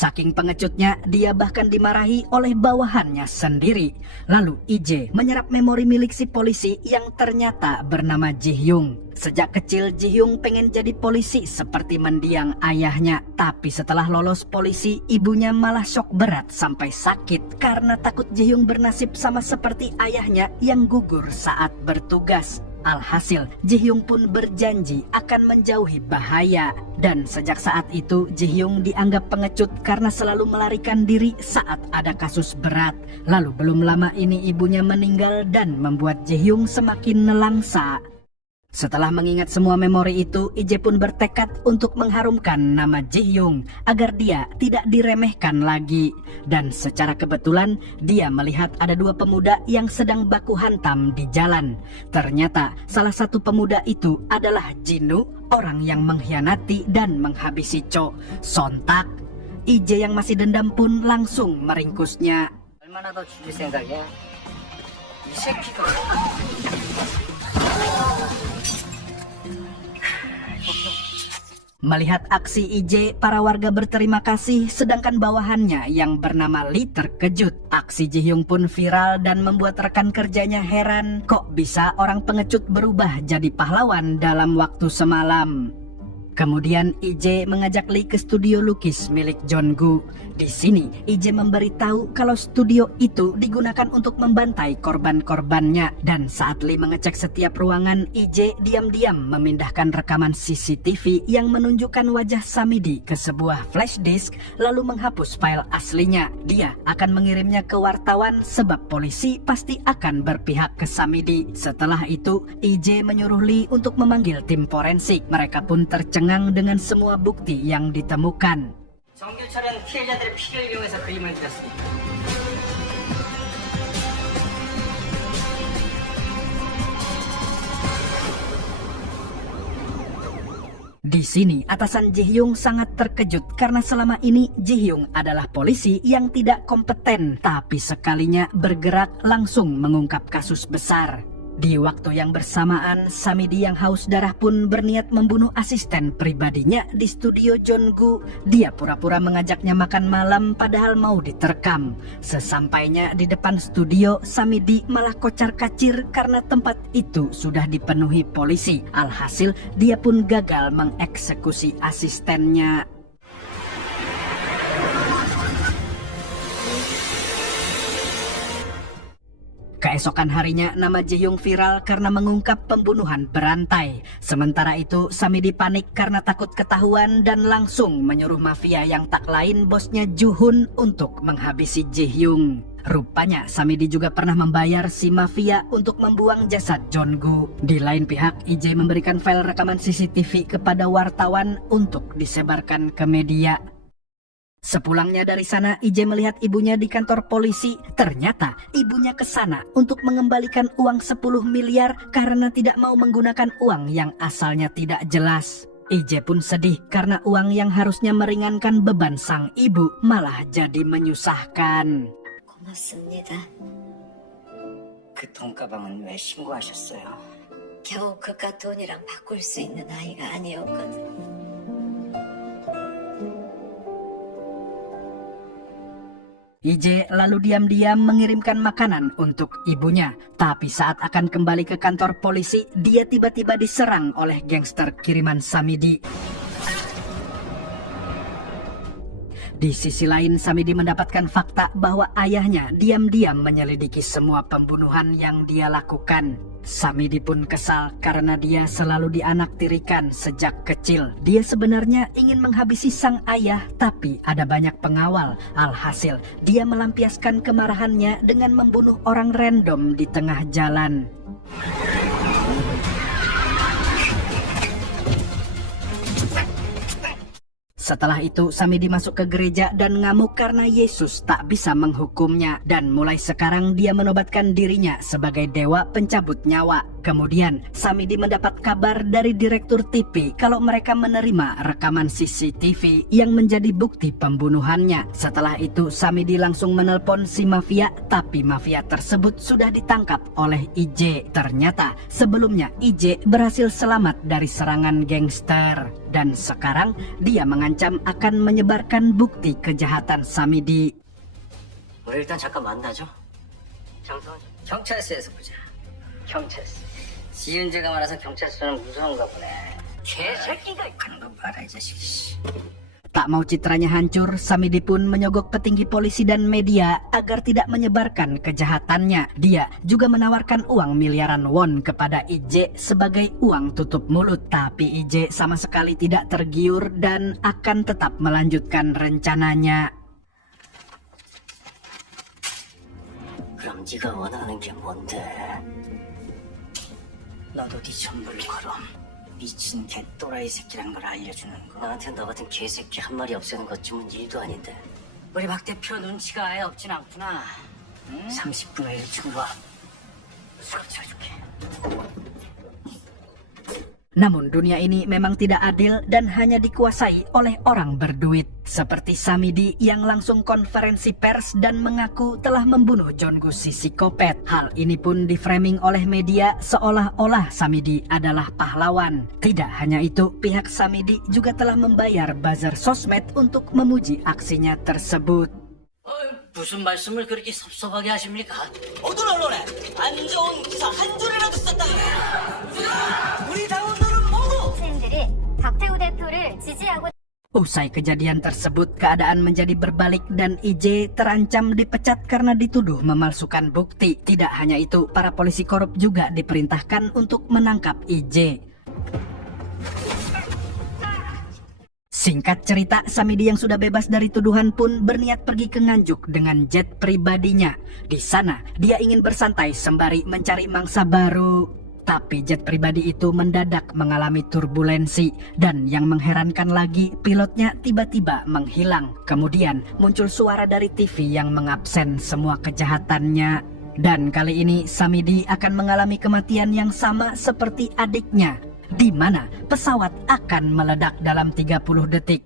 Saking pengecutnya, dia bahkan dimarahi oleh bawahannya sendiri. Lalu Ije menyerap memori milik si polisi yang ternyata bernama Ji-hyung. Sejak kecil Ji-hyung pengen jadi polisi seperti mendiang ayahnya. Tapi setelah lolos polisi, ibunya malah syok berat sampai sakit karena takut Ji-hyung bernasib sama seperti ayahnya yang gugur saat bertugas. Alhasil, Ji-hyung pun berjanji akan menjauhi bahaya. Dan sejak saat itu, Ji-hyung dianggap pengecut karena selalu melarikan diri saat ada kasus berat. Lalu belum lama ini ibunya meninggal dan membuat Ji-hyung semakin nelangsa. Setelah mengingat semua memori itu, Ije pun bertekad untuk mengharumkan nama Ji-hyung agar dia tidak diremehkan lagi. Dan secara kebetulan, dia melihat ada dua pemuda yang sedang baku hantam di jalan. Ternyata salah satu pemuda itu adalah Jinu, orang yang mengkhianati dan menghabisi Cho. Sontak, Ije yang masih dendam pun langsung meringkusnya. 얼마나 더 죽일 생각이야? 이 새끼가. Melihat aksi IJ, para warga berterima kasih, sedangkan bawahannya yang bernama Lee terkejut. Aksi Ji-hyung pun viral dan membuat rekan kerjanya heran, kok bisa orang pengecut berubah jadi pahlawan dalam waktu semalam. Kemudian IJ mengajak Lee ke studio lukis milik Jonggu. Di sini IJ memberitahu kalau studio itu digunakan untuk membantai korban-korbannya. Dan saat Lee mengecek setiap ruangan, IJ diam-diam memindahkan rekaman CCTV yang menunjukkan wajah Samidi ke sebuah flash disk lalu menghapus file aslinya. Dia akan mengirimnya ke wartawan sebab polisi pasti akan berpihak ke Samidi. Setelah itu IJ menyuruh Lee untuk memanggil tim forensik. Mereka pun tercengang dengan semua bukti yang ditemukan. 정규철은 피해자들의 피를 이용해서 그림을 그렸습니다. Di sini atasan Ji-hyung sangat terkejut karena selama ini Ji-hyung adalah polisi yang tidak kompeten, tapi sekalinya bergerak langsung mengungkap kasus besar. Di waktu yang bersamaan, Samidi yang haus darah pun berniat membunuh asisten pribadinya di studio Jonggu. Dia pura-pura mengajaknya makan malam padahal mau diterkam. Sesampainya di depan studio, Samidi malah kocar-kacir karena tempat itu sudah dipenuhi polisi. Alhasil, dia pun gagal mengeksekusi asistennya. Keesokan harinya, nama Ji-hyung viral karena mengungkap pembunuhan berantai. Sementara itu, Samidi panik karena takut ketahuan dan langsung menyuruh mafia yang tak lain bosnya Ju-hun untuk menghabisi Ji-hyung. Rupanya, Samidi juga pernah membayar si mafia untuk membuang jasad Jonggu. Di lain pihak, IJ memberikan file rekaman CCTV kepada wartawan untuk disebarkan ke media. Sepulangnya dari sana, IJ melihat ibunya di kantor polisi. Ternyata ibunya ke sana untuk mengembalikan uang 10 miliar karena tidak mau menggunakan uang yang asalnya tidak jelas. IJ pun sedih karena uang yang harusnya meringankan beban sang ibu malah jadi menyusahkan. 고맙습니다. 그 돈가방은 왜 신고하셨어요? 겨우 그깟 돈이랑 바꿀 수 있는 아이가 아니었거든. IJ lalu diam-diam mengirimkan makanan untuk ibunya. Tapi saat akan kembali ke kantor polisi, dia tiba-tiba diserang oleh gangster kiriman Samidi. Di sisi lain, Samidi mendapatkan fakta bahwa ayahnya diam-diam menyelidiki semua pembunuhan yang dia lakukan. Samidi pun kesal karena dia selalu dianaktirikan sejak kecil. Dia sebenarnya ingin menghabisi sang ayah, tapi ada banyak pengawal. Alhasil, dia melampiaskan kemarahannya dengan membunuh orang random di tengah jalan. Setelah itu, Samidi masuk ke gereja dan ngamuk karena Yesus tak bisa menghukumnya. Dan mulai sekarang dia menobatkan dirinya sebagai dewa pencabut nyawa. Kemudian, Samidi mendapat kabar dari direktur TV kalau mereka menerima rekaman CCTV yang menjadi bukti pembunuhannya. Setelah itu, Samidi langsung menelpon si mafia, tapi mafia tersebut sudah ditangkap oleh IJ. Ternyata, sebelumnya IJ berhasil selamat dari serangan gangster. Dan sekarang, dia mengancam akan menyebarkan bukti kejahatan Samidi. 우리 일단 잠깐 만나죠. 경찰서에서 보자. 경찰서. 지윤재가 많아서 경찰서는 무서운가 보네. 개새끼가 하는 거 봐라 이 자식. Tak mau citranya hancur, Samidi pun menyogok petinggi polisi dan media agar tidak menyebarkan kejahatannya. Dia juga menawarkan uang miliaran won kepada IJ sebagai uang tutup mulut. Tapi IJ sama sekali tidak tergiur dan akan tetap melanjutkan rencananya. 그럼 네가 원하는 게 뭔데? 나도 네 전부를 걸어. 미친 개또라이 새끼란 걸 알려주는 거. 나한테 너 같은 개새끼 한 마리 없애는 것쯤은 일도 아닌데. 우리 박 대표 눈치가 아예 없진 않구나. 30분 후에 일찍 와. 술 쳐줄게. Namun dunia ini memang tidak adil dan hanya dikuasai oleh orang berduit. Seperti Samidi yang langsung konferensi pers dan mengaku telah membunuh John Gus si psikopat. Hal ini pun diframing oleh media seolah-olah Samidi adalah pahlawan. Tidak hanya itu, pihak Samidi juga telah membayar buzzer sosmed untuk memuji aksinya tersebut. 무슨 말씀을 그렇게 섭섭하게 하십니까? 모든 언론에 안 좋은 기사 한 줄이라도 썼다. 우리 당원들은 모두 학생들은 박태우 대표를 지지하고 Usai kejadian tersebut, keadaan menjadi berbalik dan IJ terancam dipecat karena dituduh memalsukan bukti. Tidak hanya itu, para polisi korup juga diperintahkan untuk menangkap IJ. Singkat cerita, Samidi yang sudah bebas dari tuduhan pun berniat pergi ke Nganjuk dengan jet pribadinya. Di sana, dia ingin bersantai sembari mencari mangsa baru. Tapi jet pribadi itu mendadak mengalami turbulensi. Dan yang mengherankan lagi, pilotnya tiba-tiba menghilang. Kemudian muncul suara dari TV yang mengabsen semua kejahatannya. Dan kali ini Samidi akan mengalami kematian yang sama seperti adiknya, di mana pesawat akan meledak dalam 30 detik.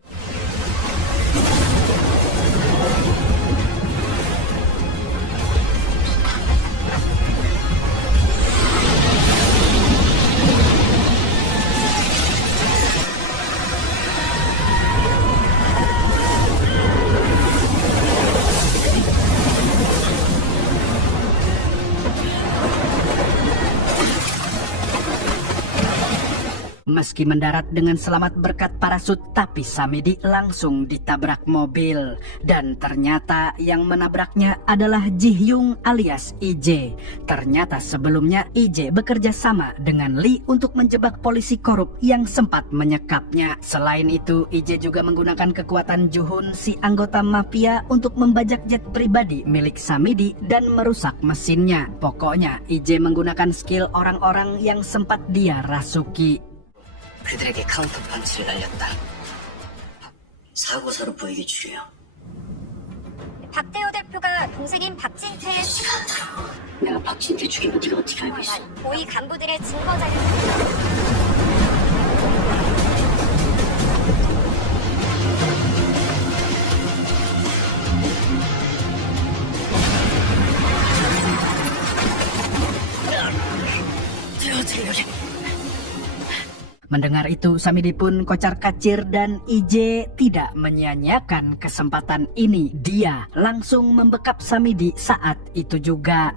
Meski mendarat dengan selamat berkat parasut, tapi Samidi langsung ditabrak mobil. Dan ternyata yang menabraknya adalah Ji-hyung alias IJ. Ternyata sebelumnya IJ bekerja sama dengan Lee untuk menjebak polisi korup yang sempat menyekapnya. Selain itu, IJ juga menggunakan kekuatan Juhun, si anggota mafia, untuk membajak jet pribadi milik Samidi dan merusak mesinnya. Pokoknya IJ menggunakan skill orang-orang yang sempat dia rasuki. 그들에게 카운터 펀치를 날렸다. 사고사로 보이게 죽여요. 박태호 대표가 동생인 박진태의 내가 박진태 죽인 거 네가 어떻게 알고 있어? 고위 간부들의 증거 자료 Mendengar itu, Samidi pun kocar-kacir dan IJ tidak menyia-nyiakan kesempatan ini. Dia langsung membekap Samidi saat itu juga.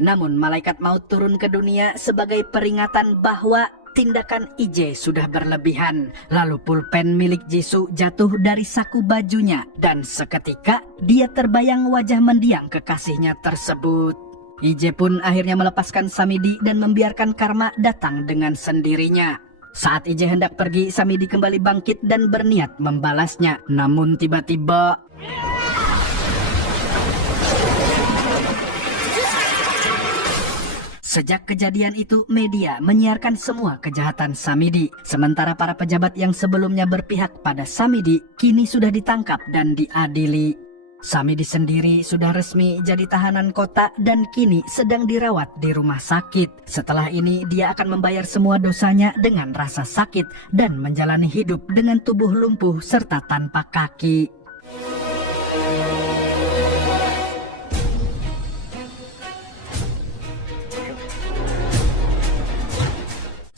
Namun malaikat maut turun ke dunia sebagai peringatan bahwa tindakan IJ sudah berlebihan. Lalu pulpen milik Jisoo jatuh dari saku bajunya dan seketika dia terbayang wajah mendiang kekasihnya tersebut. IJ pun akhirnya melepaskan Samidi dan membiarkan karma datang dengan sendirinya. Saat IJ hendak pergi, Samidi kembali bangkit dan berniat membalasnya. Namun tiba-tiba sejak kejadian itu, media menyiarkan semua kejahatan Samidi. Sementara para pejabat yang sebelumnya berpihak pada Samidi, kini sudah ditangkap dan diadili. Samidi sendiri sudah resmi jadi tahanan kota dan kini sedang dirawat di rumah sakit. Setelah ini, dia akan membayar semua dosanya dengan rasa sakit dan menjalani hidup dengan tubuh lumpuh serta tanpa kaki.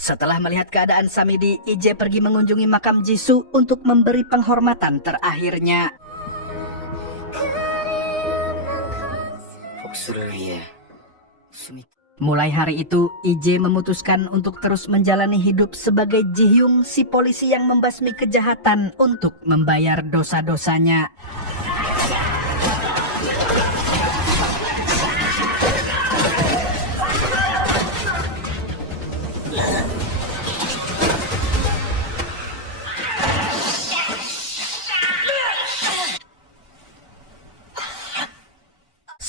Setelah melihat keadaan Samidi, IJ pergi mengunjungi makam Jisoo untuk memberi penghormatan terakhirnya. Mulai hari itu, IJ memutuskan untuk terus menjalani hidup sebagai Ji-hyung, si polisi yang membasmi kejahatan untuk membayar dosa-dosanya.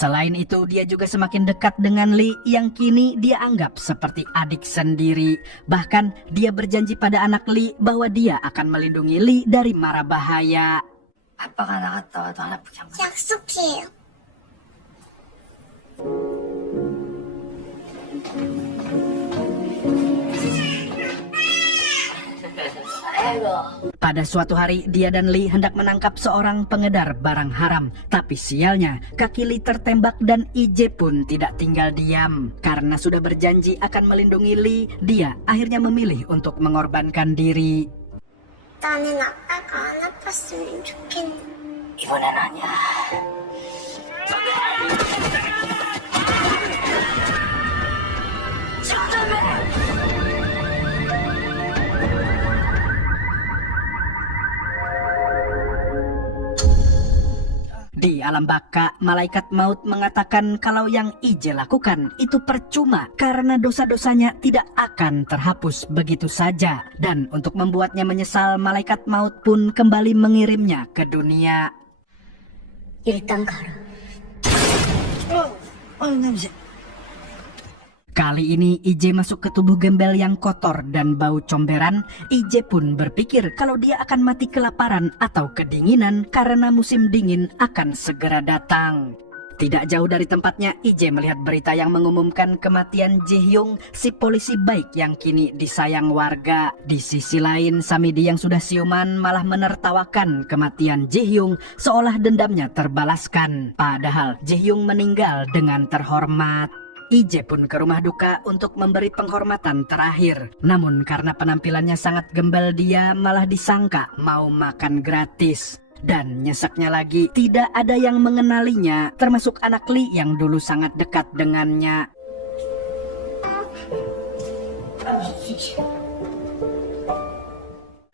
Selain itu, dia juga semakin dekat dengan Lee yang kini dia anggap seperti adik sendiri. Bahkan, dia berjanji pada anak Lee bahwa dia akan melindungi Lee dari mara bahaya. 아빠가 나갔다 와도 안 아프게 한 번. 약속해요. Pada suatu hari, dia dan Lee hendak menangkap seorang pengedar barang haram. Tapi sialnya, kaki Lee tertembak dan IJ pun tidak tinggal diam. Karena sudah berjanji akan melindungi Lee, dia akhirnya memilih untuk mengorbankan diri. 나는 아빠가 안 아팠으면 좋겠네. 이번엔 아니야. Di alam baka, malaikat maut mengatakan kalau yang IJ lakukan itu percuma karena dosa-dosanya tidak akan terhapus begitu saja. Dan untuk membuatnya menyesal, malaikat maut pun kembali mengirimnya ke dunia. 일단 가라. 냄새. Kali ini IJ masuk ke tubuh gembel yang kotor dan bau comberan. IJ pun berpikir kalau dia akan mati kelaparan atau kedinginan karena musim dingin akan segera datang. Tidak jauh dari tempatnya, IJ melihat berita yang mengumumkan kematian Ji-hyung, si polisi baik yang kini disayang warga. Di sisi lain, Samidi yang sudah siuman malah menertawakan kematian Ji-hyung seolah dendamnya terbalaskan. Padahal Ji-hyung meninggal dengan terhormat. IJ pun ke rumah duka untuk memberi penghormatan terakhir. Namun karena penampilannya sangat gembel, dia malah disangka mau makan gratis. Dan nyesaknya lagi, tidak ada yang mengenalinya, termasuk anak Lee yang dulu sangat dekat dengannya.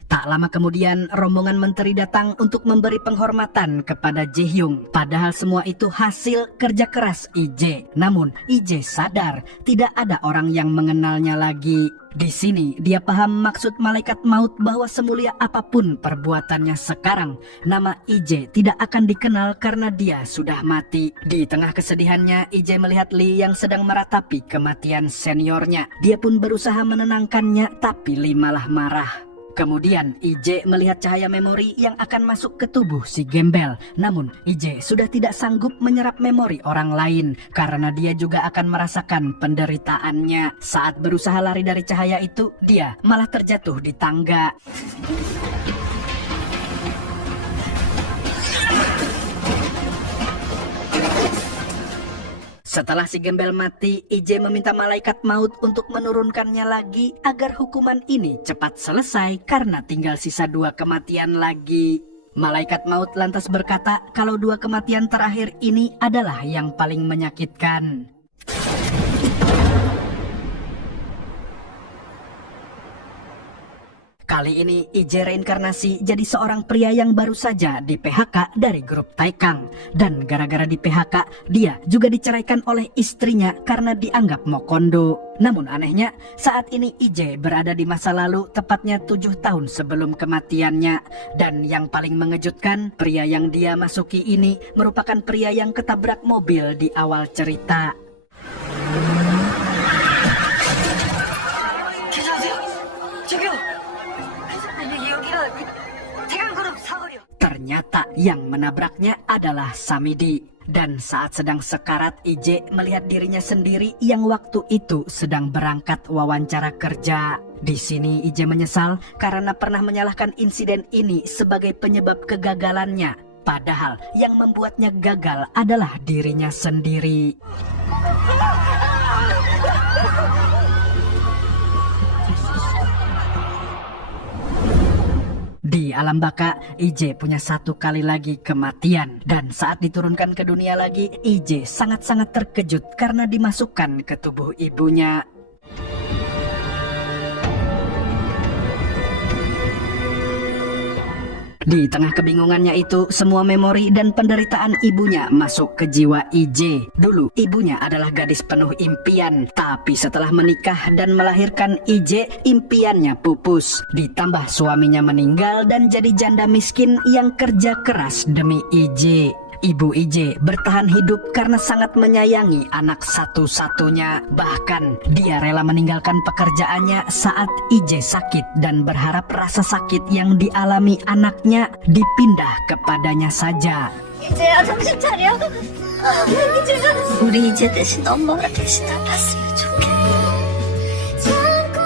Tak lama kemudian, rombongan menteri datang untuk memberi penghormatan kepada Ji-hyung. Padahal semua itu hasil kerja keras IJ. Namun, IJ sadar tidak ada orang yang mengenalnya lagi. Di sini, dia paham maksud malaikat maut bahwa semulia apapun perbuatannya sekarang, nama IJ tidak akan dikenal karena dia sudah mati. Di tengah kesedihannya, IJ melihat Lee yang sedang meratapi kematian seniornya. Dia pun berusaha menenangkannya, tapi Lee malah marah. Kemudian IJ melihat cahaya memori yang akan masuk ke tubuh si gembel. Namun IJ sudah tidak sanggup menyerap memori orang lain karena dia juga akan merasakan penderitaannya. Saat berusaha lari dari cahaya itu, dia malah terjatuh di tangga. Setelah si gembel mati, IJ meminta malaikat maut untuk menurunkannya lagi agar hukuman ini cepat selesai karena tinggal sisa 2 kematian lagi. Malaikat maut lantas berkata kalau 2 kematian terakhir ini adalah yang paling menyakitkan. Kali ini IJ reinkarnasi jadi seorang pria yang baru saja di PHK dari grup Taekang. Dan gara-gara di PHK, dia juga diceraikan oleh istrinya karena dianggap mokondo. Namun anehnya, saat ini IJ berada di masa lalu tepatnya 7 tahun sebelum kematiannya. Dan yang paling mengejutkan, pria yang dia masuki ini merupakan pria yang ketabrak mobil di awal cerita. Ternyata yang menabraknya adalah Samidi. Dan saat sedang sekarat, IJ melihat dirinya sendiri yang waktu itu sedang berangkat wawancara kerja. Di sini IJ menyesal karena pernah menyalahkan insiden ini sebagai penyebab kegagalannya. Padahal yang membuatnya gagal adalah dirinya sendiri. Di alam baka, IJ punya 1 kali lagi kematian. Dan saat diturunkan ke dunia lagi, IJ sangat-sangat terkejut karena dimasukkan ke tubuh ibunya. Di tengah kebingungannya itu, semua memori dan penderitaan ibunya masuk ke jiwa IJ. Dulu, ibunya adalah gadis penuh impian. Tapi setelah menikah dan melahirkan IJ, impiannya pupus. Ditambah suaminya meninggal dan jadi janda miskin yang kerja keras demi IJ. Ibu IJ bertahan hidup karena sangat menyayangi anak satu-satunya. Bahkan dia rela meninggalkan pekerjaannya saat IJ sakit dan berharap rasa sakit yang dialami anaknya dipindah kepadanya saja. 이제야 정신 차려. 우리 이제 대신 엄마가 대신 아팠으면 좋겠어.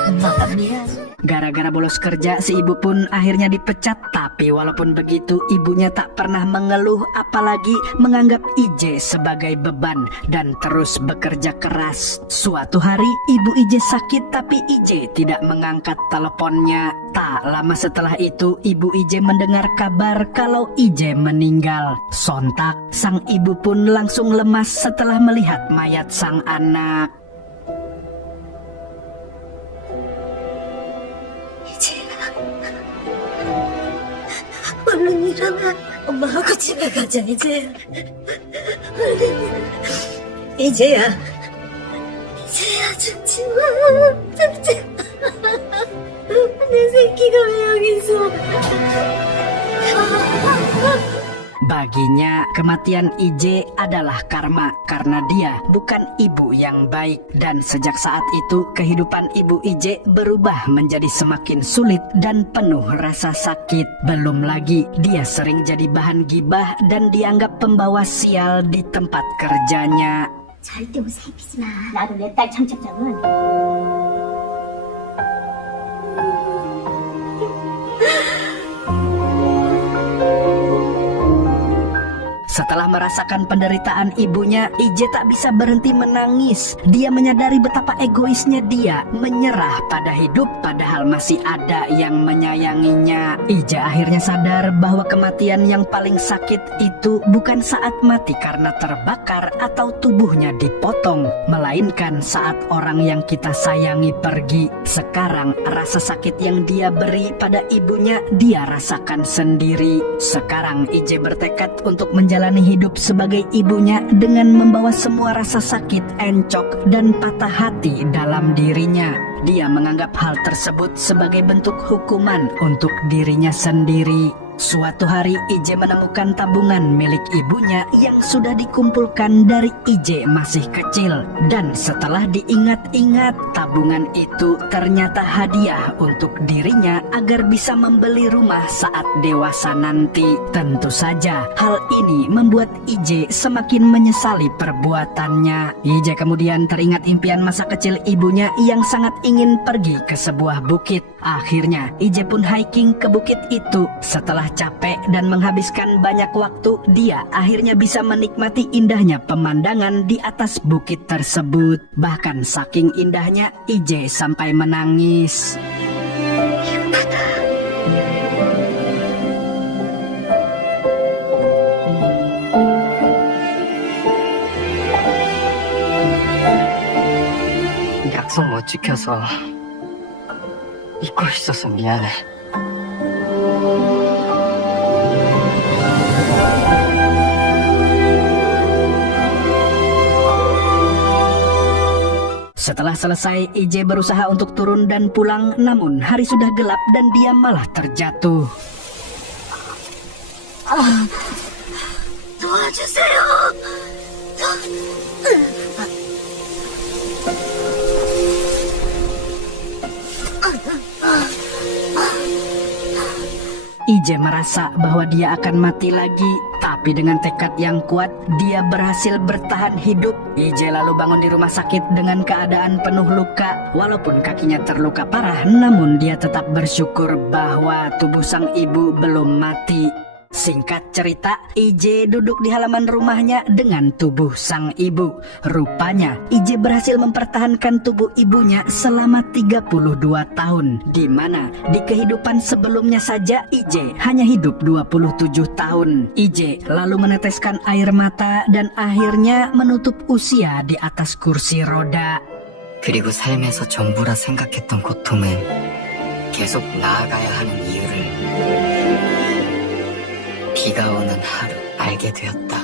엄마가 미안해. Gara-gara bolos kerja, si ibu pun akhirnya dipecat. Tapi walaupun begitu, ibunya tak pernah mengeluh, apalagi menganggap IJ sebagai beban dan terus bekerja keras. Suatu hari, ibu IJ sakit tapi IJ tidak mengangkat teleponnya. Tak lama setelah itu, ibu IJ mendengar kabar kalau IJ meninggal. Sontak, sang ibu pun langsung lemas setelah melihat mayat sang anak. 얼른 일어나. 엄마하고 집에 가자, 이제. 얼른 이제야. 이제야, 죽지 마. 죽지 마. 내 새끼가 왜 여기 있어? Baginya, kematian IJ adalah karma karena dia bukan ibu yang baik. Dan sejak saat itu, kehidupan ibu IJ berubah menjadi semakin sulit dan penuh rasa sakit. Belum lagi, dia sering jadi bahan gibah dan dianggap pembawa sial di tempat kerjanya. 절대 옷 입히지 마. 나도 내 딸 장착장은 Setelah merasakan penderitaan ibunya, IJ tak bisa berhenti menangis. Dia menyadari betapa egoisnya dia menyerah pada hidup padahal masih ada yang menyayanginya. IJ akhirnya sadar bahwa kematian yang paling sakit itu bukan saat mati karena terbakar atau tubuhnya dipotong, melainkan saat orang yang kita sayangi pergi. Sekarang rasa sakit yang dia beri pada ibunya dia rasakan sendiri. Sekarang IJ bertekad untuk menjalani hidup sebagai ibunya dengan membawa semua rasa sakit, encok, dan patah hati dalam dirinya. Dia menganggap hal tersebut sebagai bentuk hukuman untuk dirinya sendiri. Suatu hari IJ menemukan tabungan milik ibunya yang sudah dikumpulkan dari IJ masih kecil. Dan setelah diingat-ingat, tabungan itu ternyata hadiah untuk dirinya agar bisa membeli rumah saat dewasa nanti. Tentu saja hal ini membuat IJ semakin menyesali perbuatannya. IJ kemudian teringat impian masa kecil ibunya yang sangat ingin pergi ke sebuah bukit. Akhirnya IJ pun hiking ke bukit itu. Setelah capek dan menghabiskan banyak waktu, dia akhirnya bisa menikmati indahnya pemandangan di atas bukit tersebut. Bahkan saking indahnya, IJ sampai menangis. 약속 못 지켜서 잊고 있어서 미안해. Setelah selesai, IJ berusaha untuk turun dan pulang, namun hari sudah gelap dan dia malah terjatuh. 도와주세요. IJ merasa bahwa dia akan mati lagi, tapi dengan tekad yang kuat, dia berhasil bertahan hidup. IJ lalu bangun di rumah sakit dengan keadaan penuh luka. Walaupun kakinya terluka parah, namun dia tetap bersyukur bahwa tubuh sang ibu belum mati. Singkat cerita, IJ duduk di halaman rumahnya dengan tubuh sang ibu. Rupanya, IJ berhasil mempertahankan tubuh ibunya selama 32 tahun. Di mana di kehidupan sebelumnya saja IJ hanya hidup 27 tahun. IJ lalu meneteskan air mata dan akhirnya menutup usia di atas kursi roda. 그리고 삶에서 전부라 생각했던 고통은 계속 나아가야 하는 이유를 비가 오는 하루 알게 되었다.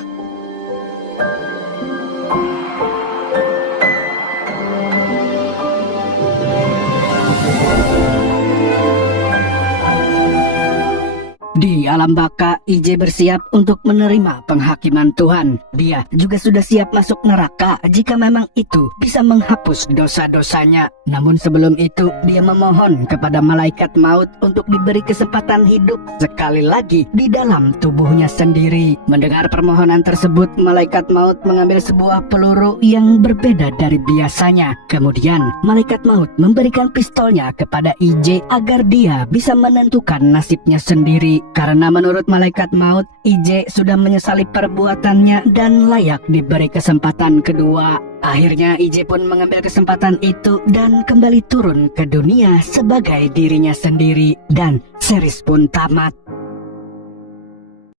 Di alam baka, IJ bersiap untuk menerima penghakiman Tuhan. Dia juga sudah siap masuk neraka jika memang itu bisa menghapus dosa-dosanya. Namun sebelum itu, dia memohon kepada malaikat maut untuk diberi kesempatan hidup sekali lagi di dalam tubuhnya sendiri. Mendengar permohonan tersebut, malaikat maut mengambil sebuah peluru yang berbeda dari biasanya. Kemudian, malaikat maut memberikan pistolnya kepada IJ agar dia bisa menentukan nasibnya sendiri. Karena menurut malaikat maut, IJ sudah menyesali perbuatannya dan layak diberi kesempatan kedua. Akhirnya IJ pun mengambil kesempatan itu dan kembali turun ke dunia sebagai dirinya sendiri. Dan series pun tamat.